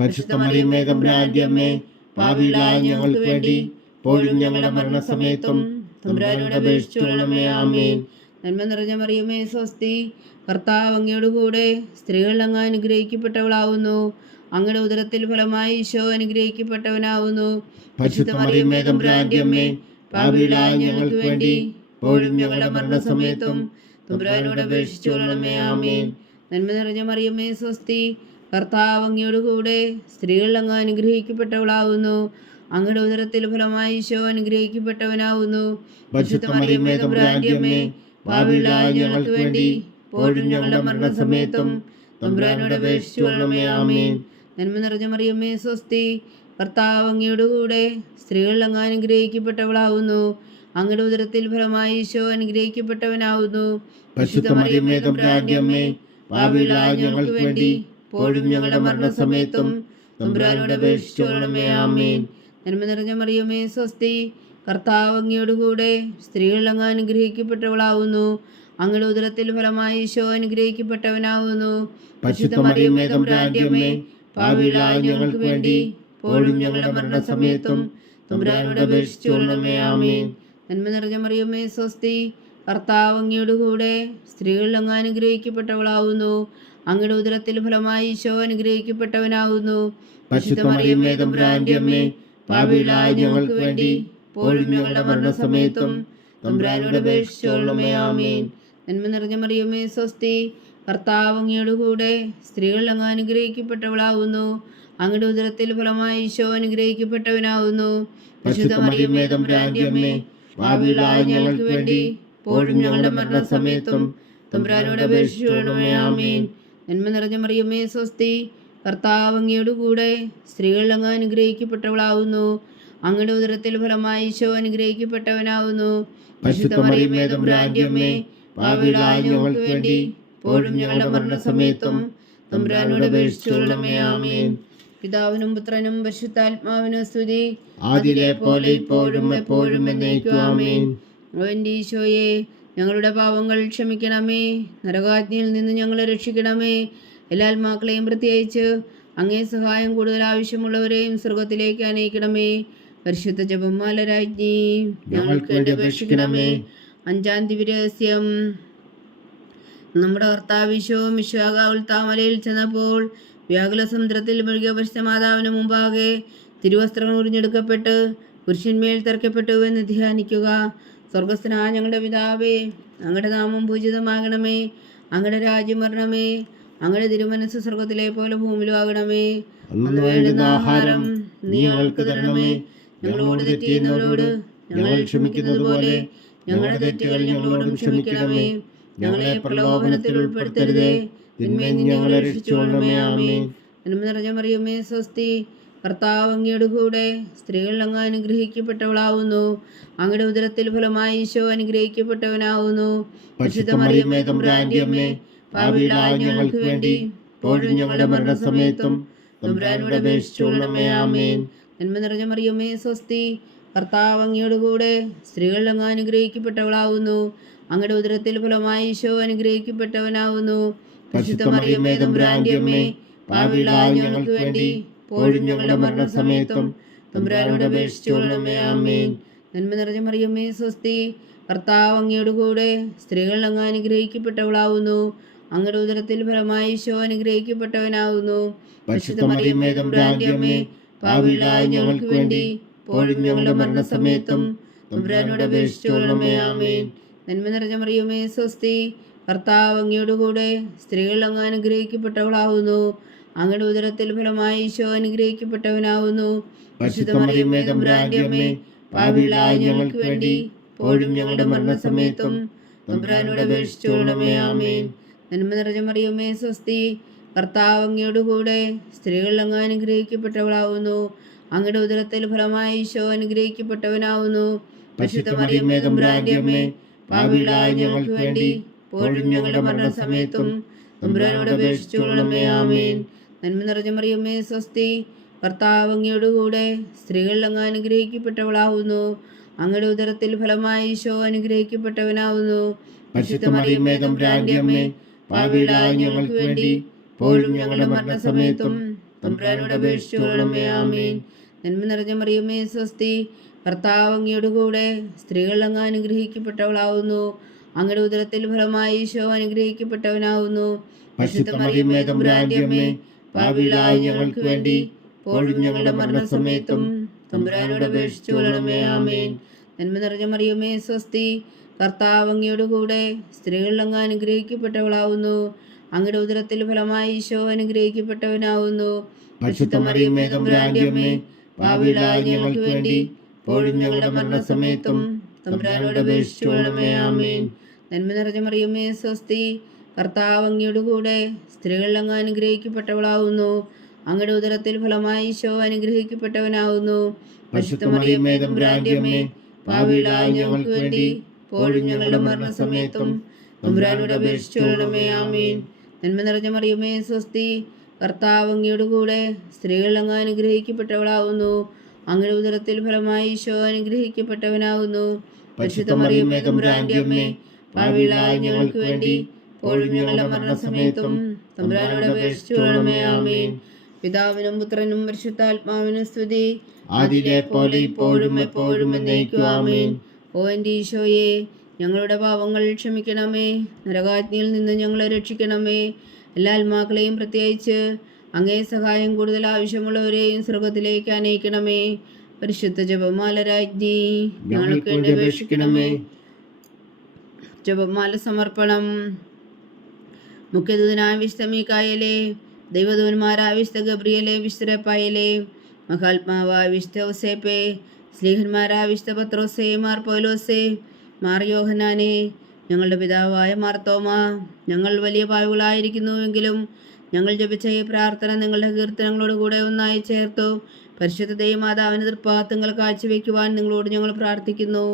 പരിശുദ്ധ മറിയമേ, തമ്പുരാന്റെ അമ്മേ, പാപികളായ ഞങ്ങൾക്ക് വേണ്ടി ഇപ്പോഴും ഞങ്ങളുടെ മരണസമയത്തും തമ്പുരാനോട് അപേക്ഷിച്ചുകൊള്ളണമേ. ആമേൻ. നന്മ നിറഞ്ഞ മറിയമേ, സ്വസ്തി. കർത്താവ് അങ്ങയുടെ കൂടെ, സ്ത്രീകളിൽ അങ്ങ് അനുഗ്രഹിക്കപ്പെട്ടവളാവുന്നു. അങ്ങയുടെ ഉദരത്തിൽ ഫലമായി ഈശോ അനുഗ്രഹിക്കപ്പെട്ടവനാവുന്നു. പരിശുദ്ധ മറിയമേ, തമ്പുരാന്റെ അമ്മേ, പാപികളായ ഞങ്ങൾക്ക് വേണ്ടി ഇപ്പോഴും ഞങ്ങളുടെ മരണസമയത്തും തമ്പുരാനോട് അപേക്ഷിച്ചുകൊള്ളണമേ. ആമേൻ. നന്മ നിറഞ്ഞ മറിയമേ, സ്വസ്തി. കർത്താവ് അങ്ങയുടെ കൂടെ, സ്ത്രീകളിൽ അങ്ങ് അനുഗ്രഹിക്കപ്പെട്ടവളാവുന്നു. അങ്ങയുടെ ഉദരത്തിൽ ഫലമായി ഈശോ അനുഗ്രഹിക്കപ്പെട്ടവനാവുന്നു. പരിശുദ്ധ മറിയമേ, തമ്പുരാന്റെ അമ്മേ, പാപികളായ ഞങ്ങൾക്ക് വേണ്ടി ഇപ്പോഴും ഞങ്ങളുടെ മരണസമയത്തും തമ്പുരാനോട് അപേക്ഷിച്ചുകൊള്ളണമേ. ആമേൻ. നന്മ നിറഞ്ഞ മറിയമേ, സ്വസ്തി. കർത്താവ് അങ്ങയുടെ കൂടെ, സ്ത്രീകളിൽ അങ്ങ് അനുഗ്രഹിക്കപ്പെട്ടവളാവുന്നു. അങ്ങയുടെ ഉദരത്തിൽ ഫലമായി ഈശോ അനുഗ്രഹിക്കപ്പെട്ടവനാവുന്നു. പരിശുദ്ധ മറിയമേ, തമ്പുരാന്റെ അമ്മേ, പാപികളായ ഞങ്ങൾക്ക് വേണ്ടി ഇപ്പോഴും ഞങ്ങളുടെ മരണസമയത്തും തമ്പുരാനോട് അപേക്ഷിച്ചുകൊള്ളണമേ. ആമേൻ. നന്മ നിറഞ്ഞ മറിയമേ, സ്വസ്തി. കർത്താവ് അങ്ങയുടെ കൂടെ, സ്ത്രീകളിൽ അങ്ങ് അനുഗ്രഹിക്കപ്പെട്ടവളാവുന്നു. അങ്ങയുടെ ഉദരത്തിൽ ഫലമായി ഈശോ അനുഗ്രഹിക്കപ്പെട്ടവനാവുന്നു. പരിശുദ്ധ മറിയമേ, തമ്പുരാന്റെ അമ്മേ, പാപികളായ ഞങ്ങൾക്ക് വേണ്ടി ഇപ്പോഴും ഞങ്ങളുടെ മരണസമയത്തും തമ്പുരാനോട് അപേക്ഷിച്ചുകൊള്ളണമേ. ആമേൻ. നന്മ നിറഞ്ഞ മറിയമേ, സ്വസ്തി. കർത്താവ് അങ്ങയുടെ കൂടെ, സ്ത്രീകളിൽ അങ്ങ് അനുഗ്രഹിക്കപ്പെട്ടവളാവുന്നു. അങ്ങയുടെ ഉദരത്തിൽ ഫലമായി ഈശോ അനുഗ്രഹിക്കപ്പെട്ടവനാവുന്നു. പരിശുദ്ധ മറിയമേ, തമ്പുരാന്റെ അമ്മേ, പാപികളായ ഞങ്ങൾക്ക് വേണ്ടി ഇപ്പോഴും ഞങ്ങളുടെ മരണസമയത്തും തമ്പുരാനോട് അപേക്ഷിച്ചുകൊള്ളണമേ. ആമേൻ. നന്മ നിറഞ്ഞ മറിയമേ, സ്വസ്തി. കർത്താവ് അങ്ങയുടെ കൂടെ, സ്ത്രീകളിൽ അങ്ങ് അനുഗ്രഹിക്കപ്പെട്ടവളാവുന്നു. അങ്ങയുടെ ഉദരത്തിൽ ഫലമായി ഈശോ അനുഗ്രഹിക്കപ്പെട്ടവനാവുന്നു. പരിശുദ്ധ മറിയമേ, തമ്പുരാന്റെ അമ്മേ, പാപികളായ ഞങ്ങൾക്ക് വേണ്ടി ഇപ്പോഴും ഞങ്ങളുടെ മരണസമയത്തും തമ്പുരാനോട് അപേക്ഷിച്ചുകൊള്ളണമേ. ആമേൻ. നന്മ നിറഞ്ഞ മറിയമേ, സ്വസ്തി. കർത്താവ് അങ്ങയുടെ കൂടെ, സ്ത്രീകളിൽ അങ്ങ് അനുഗ്രഹിക്കപ്പെട്ടവളാവുന്നു. അങ്ങയുടെ ഉദരത്തിൽ ഫലമായി ഈശോ അനുഗ്രഹിക്കപ്പെട്ടവനാവുന്നു. പരിശുദ്ധ മറിയമേ, തമ്പുരാന്റെ അമ്മേ, പാപികളായ ഞങ്ങൾക്ക് വേണ്ടി ഇപ്പോഴും ഞങ്ങളുടെ മരണസമയത്തും തമ്പുരാനോട് അപേക്ഷിച്ചുകൊള്ളണമേ. ആമേൻ. പിതാവിനും പുത്രനും പരിശുദ്ധാത്മാവിനും സ്തുതി. ആദിയിലെ പോലെ ഇപ്പോഴും എപ്പോഴും എന്നേക്കും. ആമേൻ. എൻ്റെ ഈശോയെ, ഞങ്ങളുടെ പാപങ്ങൾ ക്ഷമിക്കണമേ. നരകാജ്ഞയിൽ നിന്ന് ഞങ്ങളെ രക്ഷിക്കണമേ. എല്ലാ ആത്മാക്കളെയും, പ്രത്യേകിച്ച് അങ്ങേ സഹായം കൂടുതൽ ആവശ്യമുള്ളവരെയും സ്വർഗത്തിലേക്ക് അനയിക്കണമേ. പരിശുദ്ധ ജപമാല രാജ്ഞി, ഞങ്ങൾക്ക് വേണ്ടി അപേക്ഷിക്കണമേ. അഞ്ചാം ദിവ്യരഹസ്യം. നമ്മുടെ കർത്താവ് ഈശോ മിശിഹാ ഉൽത്താമലയിൽ ചെന്നപ്പോൾ വ്യാകുല സമുദ്രത്തിൽ മുഴുകിയ പരിശുദ്ധ മാതാവിന് മുമ്പാകെ തിരുവസ്ത്രങ്ങൾ ഉറിഞ്ഞെടുക്കപ്പെട്ട് പുരുഷന്മേൽ തറയ്ക്കപ്പെട്ടു എന്ന് ധ്യാനിക്കുക. സ്വർഗസ്ഥനായ ഞങ്ങളുടെ പിതാവേ, അങ്ങയുടെ നാമം പൂജിതമാകണമേ. അങ്ങയുടെ രാജ്യം വരണമേ. അങ്ങയുടെ തിരുമനസ്സ് സ്വർഗത്തിലെ പോലെ ഭൂമിയിലും ആകണമേ. അന്ന് വേണ്ടുന്ന ആഹാരം നീ ഞങ്ങൾക്ക് തരണമേ. ഞങ്ങളോട് തെറ്റ് ചെയ്യുന്നവരോട് ഞങ്ങൾ ക്ഷമിക്കുന്നത് പോലെ ഞങ്ങളുടെ തെറ്റുകൾ ഞങ്ങളോടും ക്ഷമിക്കണമേ. ഞങ്ങളെ പ്രലോഭനത്തിൽ ഉൾപ്പെടുത്തരുതേ, തിന്മയിൽ നിന്ന് ഞങ്ങളെ രക്ഷിച്ചുകൊള്ളണമേ. ആമേൻ. നന്മ നിറഞ്ഞ മറിയമേ, സ്വസ്തി. കർത്താവ് അങ്ങയുടെ കൂടെ സ്ത്രീകൾ അങ്ങ് അനുഗ്രഹിക്കപ്പെട്ടവളാവുന്നു. അങ്ങയുടെ ഉദരത്തിൽ ഫലമായി ഈശോ അനുഗ്രഹിക്കപ്പെട്ടവനാവുന്നു. പരിശുദ്ധ മറിയമേ തമ്പുരാന്റെ അമ്മേ, പാപികളായ ഞങ്ങൾക്ക് വേണ്ടി ഇപ്പോഴും ഞങ്ങളുടെ മരണസമയത്തും തമ്പുരാനോട് അപേക്ഷിച്ചുകൊള്ളണമേ. ആമേൻ. നന്മ നിറഞ്ഞ മറിയമേ സ്വസ്തി, കർത്താവ് അങ്ങയുടെ കൂടെ സ്ത്രീകൾ അങ്ങ് അനുഗ്രഹിക്കപ്പെട്ടവളാവുന്നു. അങ്ങയുടെ ഉദരത്തിൽ ഫലമായി ഈശോ അനുഗ്രഹിക്കപ്പെട്ടവനാവുന്നു. പരിശുദ്ധ മറിയമേ തമ്പുരാന്റെ അമ്മേ, പാപികളായ ഞങ്ങൾക്ക് വേണ്ടി ഇപ്പോഴും ഞങ്ങളുടെ മരണസമയത്തും തമ്പുരാനോട് അപേക്ഷിച്ചുകൊള്ളണമേ. ആമേൻ. നന്മ നിറഞ്ഞ മറിയമേ സ്വസ്തി, കർത്താവ് അങ്ങയുടെ കൂടെ സ്ത്രീകൾ അങ്ങ് അനുഗ്രഹിക്കപ്പെട്ടവളാവുന്നു. അങ്ങയുടെ ഉദരത്തിൽ ഫലമായി ഈശോ അനുഗ്രഹിക്കപ്പെട്ടവനാവുന്നു. പരിശുദ്ധ മറിയമേ തമ്പുരാന്റെ അമ്മേ, പാപികളായ ഞങ്ങൾക്ക് വേണ്ടി ഇപ്പോഴും ഞങ്ങളുടെ മരണസമയത്തും തമ്പുരാനോട് അപേക്ഷിച്ചുകൊള്ളണമേ. ആമേൻ. നന്മ നിറഞ്ഞ മറിയമേ സ്വസ്തി, കർത്താവ് അങ്ങയുടെ കൂടെ സ്ത്രീകൾ അങ്ങ് അനുഗ്രഹിക്കപ്പെട്ടവളാവുന്നു. അങ്ങയുടെ ഉദരത്തിൽ ഫലമായി ഈശോ അനുഗ്രഹിക്കപ്പെട്ടവനാവുന്നു. പരിശുദ്ധ മറിയമേ തമ്പുരാന്റെ അമ്മേ, പാപികളായ ഞങ്ങൾക്ക് വേണ്ടി ഇപ്പോഴും ഞങ്ങളുടെ മരണസമയത്തും തമ്പുരാനോട് അപേക്ഷിച്ചുകൊള്ളണമേ. ആമേൻ. നന്മ നിറഞ്ഞ മറിയമേ സ്വസ്തി, കർത്താവ് അങ്ങയുടെ കൂടെ സ്ത്രീകൾ അങ്ങ് അനുഗ്രഹിക്കപ്പെട്ടവളാവുന്നു. അങ്ങയുടെ ഉദരത്തിൽ ഫലമായി ഈശോ അനുഗ്രഹിക്കപ്പെട്ടവനാവുന്നു. പരിശുദ്ധ മറിയമേ തമ്പുരാന്റെ അമ്മേ, പാപികളായ ഞങ്ങൾക്ക് വേണ്ടി ഇപ്പോഴും ഞങ്ങളുടെ മരണസമയത്തും തമ്പുരാനോട് അപേക്ഷിച്ചുകൊള്ളണമേ. ആമേൻ. നന്മ നിറഞ്ഞ മറിയമേ സ്വസ്തി, കർത്താവ് അങ്ങയുടെ കൂടെ സ്ത്രീകൾ അങ്ങ് അനുഗ്രഹിക്കപ്പെട്ടവളാവുന്നു. അങ്ങയുടെ ഉദരത്തിൽ ഫലമായി ഈശോ അനുഗ്രഹിക്കപ്പെട്ടവനാവുന്നു. പരിശുദ്ധ മറിയമേ തമ്പുരാന്റെ അമ്മേ, പാപികളായ ഞങ്ങൾക്ക് വേണ്ടി ഇപ്പോഴും ഞങ്ങളുടെ മരണസമയത്തും തമ്പുരാനോട് അപേക്ഷിച്ചുകൊള്ളണമേ. ആമേൻ. നന്മ നിറഞ്ഞ മറിയമേ സ്വസ്തി, കർത്താവ് അങ്ങയുടെ കൂടെ സ്ത്രീകൾ അങ്ങ് അനുഗ്രഹിക്കപ്പെട്ടവളാവുന്നു. അങ്ങയുടെ ഉദരത്തിൽ ഫലമായി ഈശോ അനുഗ്രഹിക്കപ്പെട്ടവനാവുന്നു. പരിശുദ്ധ മറിയമേ തമ്പുരാന്റെ അമ്മേ, പാപികളായ ഞങ്ങൾക്ക് വേണ്ടി ഇപ്പോഴും ഞങ്ങളുടെ മരണസമയത്തും തമ്പുരാനോട് അപേക്ഷിച്ചുകൊള്ളണമേ. ആമേൻ. നന്മ നിറഞ്ഞ മറിയമേ സ്വസ്തി, കർത്താവ് അങ്ങയുടെ കൂടെ സ്ത്രീകൾ അങ്ങ് അനുഗ്രഹിക്കപ്പെട്ടവളാവുന്നു. അങ്ങയുടെ ഉദരത്തിൽ ഫലമായി ഈശോ അനുഗ്രഹിക്കപ്പെട്ടവനാവുന്നു. പരിശുദ്ധ മറിയമേ തമ്പുരാന്റെ അമ്മേ, പാപികളായ ഞങ്ങൾക്ക് വേണ്ടി ഇപ്പോഴും ഞങ്ങളുടെ മരണസമയത്തും തമ്പുരാനോട് അപേക്ഷിച്ചുകൊള്ളണമേ. ആമേൻ. നന്മ നിറഞ്ഞ മറിയമേ സ്വസ്തി, കർത്താവ് അങ്ങയുടെ കൂടെ സ്ത്രീകൾ അങ്ങ് അനുഗ്രഹിക്കപ്പെട്ടവളാവുന്നു. അങ്ങയുടെ ഉദരത്തിൽ ഫലമായി ഈശോ അനുഗ്രഹിക്കപ്പെട്ടവനാവുന്നു. പരിശുദ്ധ മറിയമേ തമ്പുരാന്റെ അമ്മേ, പാപികളായ ഞങ്ങൾക്ക് വേണ്ടി ഇപ്പോഴും ഞങ്ങളുടെ മരണസമയത്തും തമ്പുരാനോട് അപേക്ഷിച്ചുകൊള്ളണമേ. ആമേൻ. നന്മ നിറഞ്ഞ മറിയമേ സ്വസ്തി, കർത്താവ് അങ്ങയുടെ കൂടെ സ്ത്രീകൾ അങ്ങ് അനുഗ്രഹിക്കപ്പെട്ടവളാവുന്നു. അങ്ങയുടെ ഉദരത്തിൽ ഫലമായി ഈശോ അനുഗ്രഹിക്കപ്പെട്ടവനാവുന്നു. പരിശുദ്ധ മറിയമേ തമ്പുരാന്റെ അമ്മേ, പാപികളായ ഞങ്ങൾക്ക് വേണ്ടി ഇപ്പോഴും ഞങ്ങളുടെ മരണസമയത്തും തമ്പുരാനോട് അപേക്ഷിച്ചുകൊള്ളണമേ. ആമേൻ. പിതാവിനും പുത്രനും പരിശുദ്ധാത്മാവിനും സ്തുതി, ആദിയിലെ പോലെ ഇപ്പോഴും എപ്പോഴും എന്നേക്കും. ആമേൻ. ഓ എൻ്റെ ഈശോയെ, ഞങ്ങളുടെ പാപങ്ങൾ ക്ഷമിക്കണമേ. നരകാഗ്നിയിൽ നിന്ന് ഞങ്ങളെ രക്ഷിക്കണമേ. എല്ലാ ആത്മാക്കളെയും പ്രത്യേകിച്ച് അങ്ങേ സഹായം കൂടുതൽ ആവശ്യമുള്ളവരെയും സ്വർഗത്തിലേക്ക് അനയിക്കണമേ. പരിശുദ്ധ ജപമാല രാജ്ഞി, ഞങ്ങൾക്ക് വേണ്ടി അപേക്ഷിക്കണമേ. ജപമാല സമർപ്പണം. മുഖ്യദൂതനായ വിശുദ്ധ മീക്കായേലേ, ദൈവദൂതന്മാരായ വിശുദ്ധ ഗബ്രിയേലേ, വിശുദ്ധ റഫായേലേ, മഹാത്മാവായ വിശുദ്ധ ഔസേപ്പേ, സ്ലീഹന്മാരായ വിശുദ്ധ പത്രോസേ, മാർ പൗലോസേ, മാർ യോഹന്നാനേ, ഞങ്ങളുടെ പിതാവായ മാർത്തോമ, ഞങ്ങൾ വലിയ പാവികളായിരിക്കുന്നുവെങ്കിലും ഞങ്ങൾ ജപിച്ച ഈ പ്രാർത്ഥന നിങ്ങളുടെ കീർത്തനങ്ങളോട് കൂടെ ഒന്നായി ചേർത്തു പരിശുദ്ധ ദൈവമാതാവിന് തൃപ്പാദങ്ങൾ കാഴ്ചവെക്കുവാൻ നിങ്ങളോട് ഞങ്ങൾ പ്രാർത്ഥിക്കുന്നു.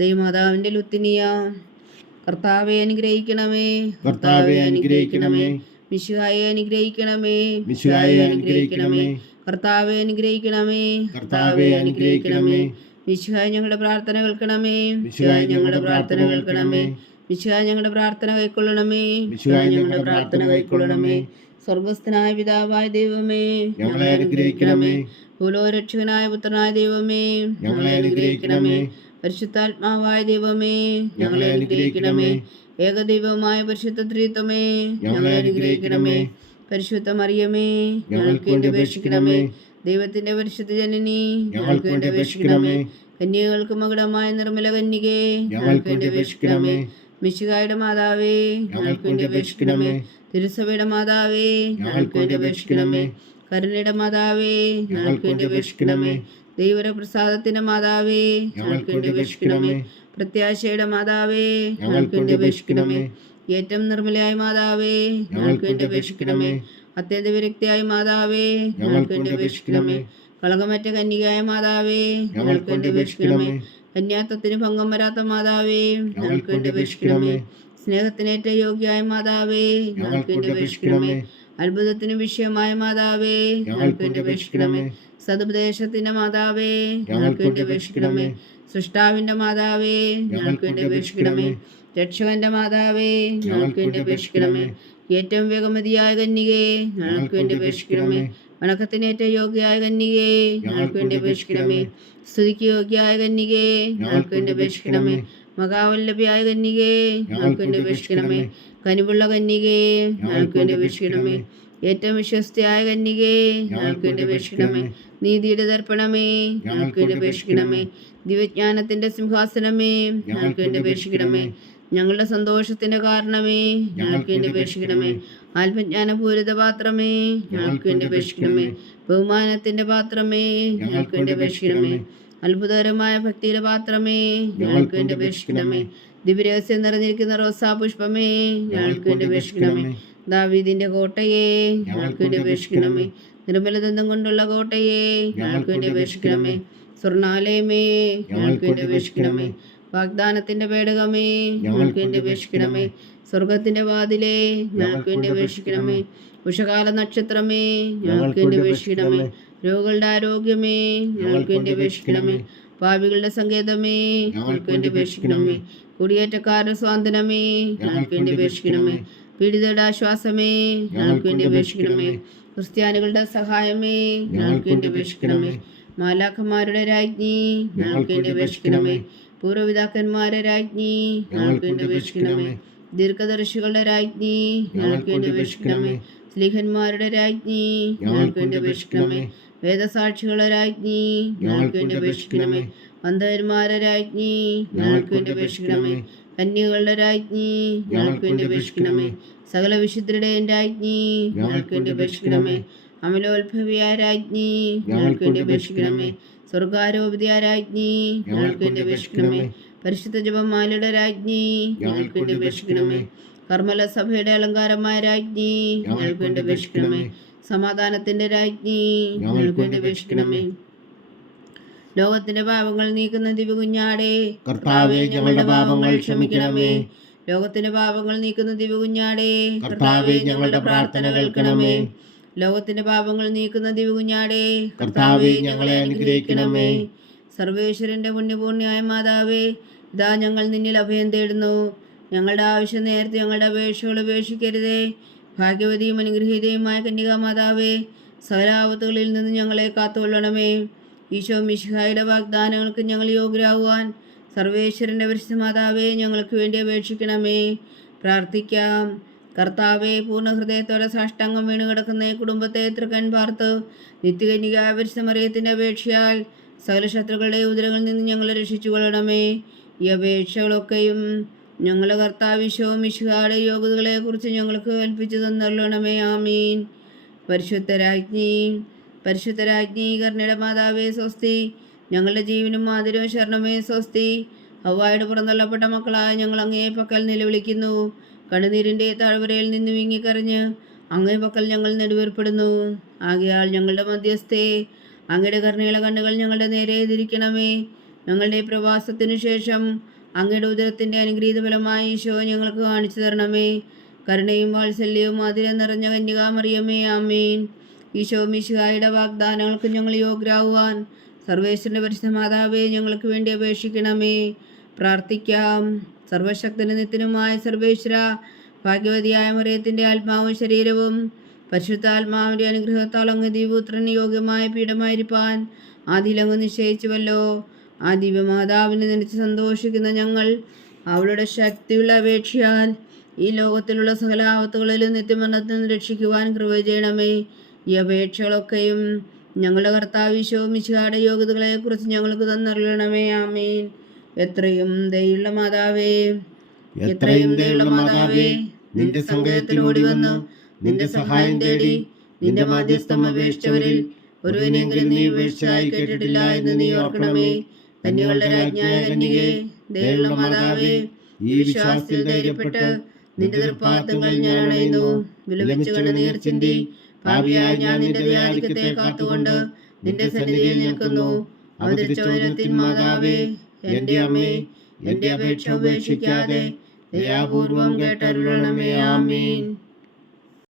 ദൈവമാതാവിൻ്റെ ലുത്തിനിയ, കർത്താവെ അനുഗ്രഹിക്കണമേ. കർത്താവെ അനുഗ്രഹിക്കണമേ. മിശിഹായെ അനുഗ്രഹിക്കണമേ. മിശിഹായെ അനുഗ്രഹിക്കണമേ. കർത്താവെ അനുഗ്രഹിക്കണമേ. കർത്താവെ അനുഗ്രഹിക്കണമേ. മിശിഹായ ഞങ്ങളുടെ പ്രാർത്ഥന കേൾക്കണമേ. മിശിഹായ ഞങ്ങളുടെ പ്രാർത്ഥന കേൾക്കണമേ. മിശിഹായ ഞങ്ങളുടെ പ്രാർത്ഥന കൈക്കൊള്ളണമേ. മിശിഹായ ഞങ്ങളുടെ പ്രാർത്ഥന കൈക്കൊള്ളണമേ. സ്വർഗസ്ഥനായ പിതാവായ ദൈവമേ, ഞങ്ങളെ അനുഗ്രഹിക്കണമേ. ഭൂലോകരക്ഷകനായ പുത്രനായ ദൈവമേ, ഞങ്ങളെ അനുഗ്രഹിക്കണമേ. പരിശുദ്ധാത്മാവായ ദൈവമേ, ഞങ്ങളെ അനുഗ്രഹിക്കണമേ. ഏകദൈവമായ പരിശുദ്ധ ത്രിത്വമേ, ഞങ്ങളെ അനുഗ്രഹിക്കണമേ. പരിശുദ്ധ മറിയമേ, ഞങ്ങൾക്ക് വേണ്ടി അപേക്ഷിക്കണമേ. ദൈവത്തിന്റെ പരിശുദ്ധ ജനനി, ഞങ്ങൾക്ക് വേണ്ടി അപേക്ഷിക്കണമേ. കന്യകൾക്ക് മകുടമായ നിർമ്മല കന്യകേ, ഞങ്ങൾക്ക് വേണ്ടി അപേക്ഷിക്കണമേ. മിശിഹായുടെ മാതാവേ, ഞങ്ങൾക്ക് വേണ്ടി അപേക്ഷിക്കണമേ. തിരുസഭയുടെ മാതാവേ, ഞങ്ങൾക്ക് വേണ്ടി അപേക്ഷിക്കണമേ. കരുണയുടെ മാതാവേ, ഞങ്ങൾക്ക് വേണ്ടി അപേക്ഷിക്കണമേ. ദൈവപ്രസാദത്തിന്റെ മാതാവേ, ഞങ്ങൾക്ക് വേണ്ടി അപേക്ഷിക്കണമേ. പ്രത്യാശയുടെ മാതാവേ, ഞങ്ങൾക്ക് വേണ്ടി അപേക്ഷിക്കണമേ. ഏറ്റവും നിർമ്മലയായ മാതാവേ, ഞങ്ങൾക്ക് വേണ്ടി അപേക്ഷിക്കണമേ. അത്യന്ത വിരക്തിയായ മാതാവേ, ഞങ്ങൾക്ക് വേണ്ടി അപേക്ഷിക്കണമേ. കളങ്കമറ്റ കന്യകയായ മാതാവേ, ഞങ്ങൾക്ക് വേണ്ടി അപേക്ഷിക്കണമേ. കന്യാത്വത്തിന് ഭംഗം വരാത്ത മാതാവേ, ഞങ്ങൾക്ക് വേണ്ടി അപേക്ഷിക്കണമേ. സ്നേഹത്തിനേറ്റ യോഗ്യയായ മാതാവേ, ഞങ്ങൾക്ക് വേണ്ടി അപേക്ഷിക്കണമേ. അത്ഭുതത്തിന് വിഷയമായ മാതാവേ, ഞങ്ങൾക്ക് വേണ്ടി അപേക്ഷിക്കണമേ. സതുപദേശത്തിന്റെ മാതാവേ, ഞങ്ങൾക്ക് വേണ്ടി അപേക്ഷിക്കണമേ. സൃഷ്ടാവിന്റെ മാതാവേ, ഞങ്ങൾക്ക് വേണ്ടി അപേക്ഷിക്കണമേ. രക്ഷകന്റെ മാതാവേ, ഞങ്ങൾക്ക് വേണ്ടി അപേക്ഷിക്കണമേ. ഏറ്റവും വേഗമതിയായ കന്യകേ, ഞങ്ങൾക്ക് വേണ്ടി അപേക്ഷിക്കണമേ. വണക്കത്തിനേറ്റ യോഗ്യയായ കന്യകേ, ഞങ്ങൾക്ക് വേണ്ടി അപേക്ഷിക്കണമേ. സ്തുതിക്ക് യോഗ്യയായ കന്യകേ, ഞങ്ങൾക്ക് വേണ്ടി അപേക്ഷിക്കണമേ. മഹാവല്ലഭയായ കന്യകേ, ഞങ്ങൾക്ക് വേണ്ടി അപേക്ഷിക്കണമേ. കനിവുള്ള കന്യകേ, ഞങ്ങൾക്ക് വേണ്ടി അപേക്ഷിക്കണമേ. ഏറ്റവും വിശ്വസ്തയായ കന്യകേ, ഞങ്ങൾക്ക് വേണ്ടി അപേക്ഷിക്കണമേ. നീതിയുടെ ദർപ്പണമേ, ഞങ്ങൾക്ക് വേണ്ടി അപേക്ഷിക്കണമേ. ദിവ്യജ്ഞാനത്തിന്റെ സിംഹാസനമേ, ഞങ്ങൾക്ക് വേണ്ടി അപേക്ഷിക്കണമേ. ഞങ്ങളുടെ സന്തോഷത്തിന്റെ കാരണമേ, ഞങ്ങൾക്ക് വേണ്ടി അപേക്ഷിക്കണമേ. ആത്മജ്ഞാനപൂരിത പാത്രമേ, ഞങ്ങൾക്ക് വേണ്ടി അപേക്ഷിക്കണമേ. ബഹുമാനത്തിന്റെ പാത്രമേ, ഞങ്ങൾക്ക് വേണ്ടി അപേക്ഷിക്കണമേ. അത്ഭുതകരമായ ഭക്തിയുടെ പാത്രമേ, ഞങ്ങൾക്ക് വേണ്ടി അപേക്ഷിക്കണമേ. ദിവ്യരഹസ്യം നിറഞ്ഞിരിക്കുന്ന റോസാ പുഷ്പമേ, ഞങ്ങൾക്ക് വേണ്ടി അപേക്ഷിക്കണമേ. ദാവീദിന്റെ കോട്ടയെ, ഞങ്ങൾക്ക് വേണ്ടി അപേക്ഷിക്കണമേ. നിർമ്മലദന്തം കൊണ്ടുള്ള കോട്ടയെ, ഞങ്ങൾക്ക് വേണ്ടി അപേക്ഷിക്കണമേ. സ്വർണാലയമേ, ഞങ്ങൾക്ക് വേണ്ടി അപേക്ഷിക്കണമേ. വാഗ്ദാനത്തിന്റെ പേടകമേ, ഞങ്ങൾക്ക് വേണ്ടി അപേക്ഷിക്കണമേ. സ്വർഗത്തിന്റെ വാതിലേ, ഞങ്ങൾക്ക് വേണ്ടി അപേക്ഷിക്കണമേ. ഉഷകാല നക്ഷത്രമേ, ഞങ്ങൾക്ക് വേണ്ടി അപേക്ഷിക്കണമേ. രോഗികളുടെ ആരോഗ്യമേ, ഞങ്ങൾക്ക് വേണ്ടി അപേക്ഷിക്കണമേ. പാപികളുടെ സങ്കേതമേ, ഞങ്ങൾക്ക് വേണ്ടി അപേക്ഷിക്കണമേ. കുടിയേറ്റക്കാരുടെ സ്വാതന്ത്ര്യമേ, ഞങ്ങൾക്ക് വേണ്ടി അപേക്ഷിക്കണമേ. പീഡിതരുടെ ആശ്വാസമേ, ഞങ്ങൾക്ക് വേണ്ടി അപേക്ഷിക്കണമേ. ക്രിസ്ത്യാനികളുടെ സഹായമേ, ഞങ്ങൾക്ക് വേണ്ടി അപേക്ഷിക്കണമേ. മാലാഖമാരുടെ രാജ്ഞി, ഞങ്ങൾക്ക് വേണ്ടി അപേക്ഷിക്കണമേ. പൂർവ്വപിതാക്കന്മാരുടെ രാജ്ഞി, ഞങ്ങൾക്ക് വേണ്ടി അപേക്ഷിക്കണമേ. ദീർഘദർശികളുടെ രാജ്ഞി, ഞങ്ങൾക്ക് വേണ്ടി അപേക്ഷിക്കണമേ. സ്ലീഹന്മാരുടെ രാജ്ഞി, ഞങ്ങൾക്ക് വേണ്ടി അപേക്ഷിക്കണമേ. വേദസാക്ഷികളുടെ രാജ്ഞി, ഞങ്ങൾക്ക് വേണ്ടി അപേക്ഷിക്കണമേ. അന്ധന്മാരുടെ രാജ്ഞി, ഞങ്ങൾക്ക് വേണ്ടി അപേക്ഷിക്കണമേ. കന്യകളുടെ രാജ്ഞി, ഞങ്ങൾക്ക് വേണ്ടി അപേക്ഷിക്കണമേ. സകല വിശുദ്ധരുടെയും രാജ്ഞി, ഞങ്ങൾക്ക് വേണ്ടി അപേക്ഷിക്കണമേ. അമലോത്ഭവിയായ രാജ്ഞി, ഞങ്ങൾക്ക് വേണ്ടി അപേക്ഷിക്കണമേ. സ്വർഗാരോപിതയായ രാജ്ഞി, ഞങ്ങൾക്ക് വേണ്ടി അപേക്ഷിക്കണമേ. പരിശുദ്ധ ജപമാലയുടെ രാജ്ഞി, ഞങ്ങൾക്ക് വേണ്ടി അപേക്ഷിക്കണമേ. കർമ്മല സഭയുടെ അലങ്കാരമായ രാജ്ഞി, ഞങ്ങൾക്ക് വേണ്ടി അപേക്ഷിക്കണമേ. സമാധാനത്തിന്റെ രാജ്ഞി, ഞങ്ങൾക്ക് വേണ്ടി അപേക്ഷിക്കണമേ. ലോകത്തിന്റെ പാപങ്ങൾ നീക്കുന്ന ദിവ്യകുഞ്ഞാടേ, കർത്താവേ ഞങ്ങളുടെ പാപങ്ങൾ ക്ഷമിക്കണമേ. ലോകത്തിന്റെ പാപങ്ങൾ നീക്കുന്ന ദിവ്യകുഞ്ഞാടേ, കർത്താവേ ഞങ്ങളുടെ പ്രാർത്ഥന കേൾക്കണമേ. ലോകത്തിന്റെ പാപങ്ങൾ നീക്കുന്ന ദിവ്യകുഞ്ഞാടേ, കർത്താവേ ഞങ്ങളെ അനുഗ്രഹിക്കണമേ. സർവേശ്വരന്റെ പുണ്യപൂർണ്യായ മാതാവേ, ഇതാ ഞങ്ങൾ നിന്നിൽ അഭയം തേടുന്നു. ഞങ്ങളുടെ ആവശ്യം നേരത്തെ ഞങ്ങളുടെ അപേക്ഷകൾ ഉപേക്ഷിക്കരുതേ. ഭാഗ്യവതിയും അനുഗ്രഹീതയുമായ കന്യകാമാതാവേ, സകലാപത്തുകളിൽ നിന്ന് ഞങ്ങളെ കാത്തുകൊള്ളണമേ. ഈശോ മിശിഹായുടെ വാഗ്ദാനങ്ങൾക്ക് ഞങ്ങൾ യോഗ്യരാകുവാൻ സർവേശ്വരൻ്റെ പരിശുദ്ധ മാതാവേ, ഞങ്ങൾക്ക് വേണ്ടി അപേക്ഷിക്കണമേ. പ്രാർത്ഥിക്കാം. കർത്താവെ, പൂർണ്ണ ഹൃദയത്തോടെ സാഷ്ടാംഗം വീണ് കിടക്കുന്ന ഈ കുടുംബത്തെ തൃക്കൺ പാർത്ത് നിത്യകന്യകായ പരിശുദ്ധ മറിയത്തിൻ്റെ അപേക്ഷയാൽ സകല ശത്രുക്കളുടെ ഉദരങ്ങളിൽ നിന്ന് ഞങ്ങളെ രക്ഷിച്ചു കൊള്ളണമേ. ഈ അപേക്ഷകളൊക്കെയും ഞങ്ങളുടെ കർത്താവ് ഈശോ മിശിഹായുടെ യോഗ്യതകളെക്കുറിച്ച് ഞങ്ങൾക്ക് കൽപ്പിച്ചു തന്നരുളണമേ. ആമീൻ. പരിശുദ്ധരാജ്ഞി കരുണയുടെ മാതാവേ സ്വസ്തി. ഞങ്ങളുടെ ജീവനും മാതിരവും ശരണമേ സ്വസ്തി. ഹവ്വായുടെ പുറന്തള്ളപ്പെട്ട മക്കളായ ഞങ്ങൾ അങ്ങേ പക്കൽ നിലവിളിക്കുന്നു. കണ്ണുനീരിൻ്റെ താഴ്വരയിൽ നിന്ന് വിങ്ങിക്കരഞ്ഞ് അങ്ങേ പക്കൽ ഞങ്ങൾ നെടുവേർപ്പെടുന്നു. ആകയാൽ ഞങ്ങളുടെ മധ്യസ്ഥേ, അങ്ങയുടെ കരുണയുള്ള കണ്ണുകൾ ഞങ്ങളുടെ നേരെ തിരിക്കണമേ. ഞങ്ങളുടെ പ്രവാസത്തിനു ശേഷം അങ്ങയുടെ ഉദരത്തിൻ്റെ അനുഗ്രഹീത ഫലമായി ഈശോ ഞങ്ങൾക്ക് കാണിച്ചു തരണമേ. കരുണയും വാത്സല്യവും അതിരം നിറഞ്ഞ കന്യകാമറിയമേ, ആമീൻ. ഈശോ മിശിഹായുടെ വാഗ്ദാനങ്ങൾക്ക് ഞങ്ങൾ യോഗ്യരാകുവാൻ സർവേശ്വരൻ്റെ പരിശുദ്ധ മാതാവേ, ഞങ്ങൾക്ക് വേണ്ടി അപേക്ഷിക്കണമേ. പ്രാർത്ഥിക്കാം. സർവശക്തനും നിത്യനുമായ സർവേശ്വര, ഭാഗ്യവതിയായ മറിയത്തിൻ്റെ ആത്മാവും ശരീരവും പരിശുദ്ധാത്മാവിൻ്റെ അനുഗ്രഹത്താൽ അങ്ങ് ദിവ്യപുത്രന് യോഗ്യമായ പീഠമായിരിക്കാൻ ആദിയിലങ്ങ് നിശ്ചയിച്ചുവല്ലോ. ആ ദിവ്യമാതാവിനെ നനച്ച് സന്തോഷിക്കുന്ന ഞങ്ങൾ അവളുടെ ശക്തിയുള്ള അപേക്ഷയാൽ ഈ ലോകത്തിലുള്ള സകല ആപത്തുകളിലും നിത്യമരണത്തിൽ നിന്ന് രക്ഷിക്കുവാൻ കൃപ ചെയ്യണമേ. ഈ അപേക്ഷകളൊക്കെയും ഞങ്ങളുടെ കർത്താവ് ഈശോ മിശിഹായുടെ യോഗ്യതകളെക്കുറിച്ച് ഞങ്ങൾക്ക് തന്നരുളണമേ. ആമീൻ. എത്രയും ദയുള്ള മാതാവേ, നിന്റെ സങ്കേതത്തിൽ ഓടി വന്ന് നിന്റെ സഹായം തേടി നിന്റെ മാധ്യസ്ഥം അപേക്ഷിച്ചവരിൽ ഒരുവനെങ്കിലും നീ ഉപേക്ഷിച്ചായി കേട്ടിട്ടില്ല എന്ന് നീ ഓർക്കണമേ. കന്യകളുടെ രാജ്ഞിയായ കന്യകേ, ദയുള്ള മാതാവേ, ഈ വിശ്വാസത്തിൽ ധൈര്യപ്പെട്ട് നിന്റെ തൃപ്പാദങ്ങൾ ഞാൻ അണയുന്നു. വിലപിച്ചു കണ്ണുനീർ ചിന്തി പാപിയായ ഞാൻ നിന്റെ ദയാധിക്യത്തെ കാത്തുകൊണ്ട് നിന്റെ സന്നിധിയിൽ നിൽക്കുന്നു. അവതരിച്ചോരത്തിൻ മാതാവേ, എന്റെ അമ്മേ, എന്റെ അപേക്ഷ ഉപേക്ഷിക്കാതെ ദയാപൂർവം കേട്ടരുളണമേ. ആമീൻ.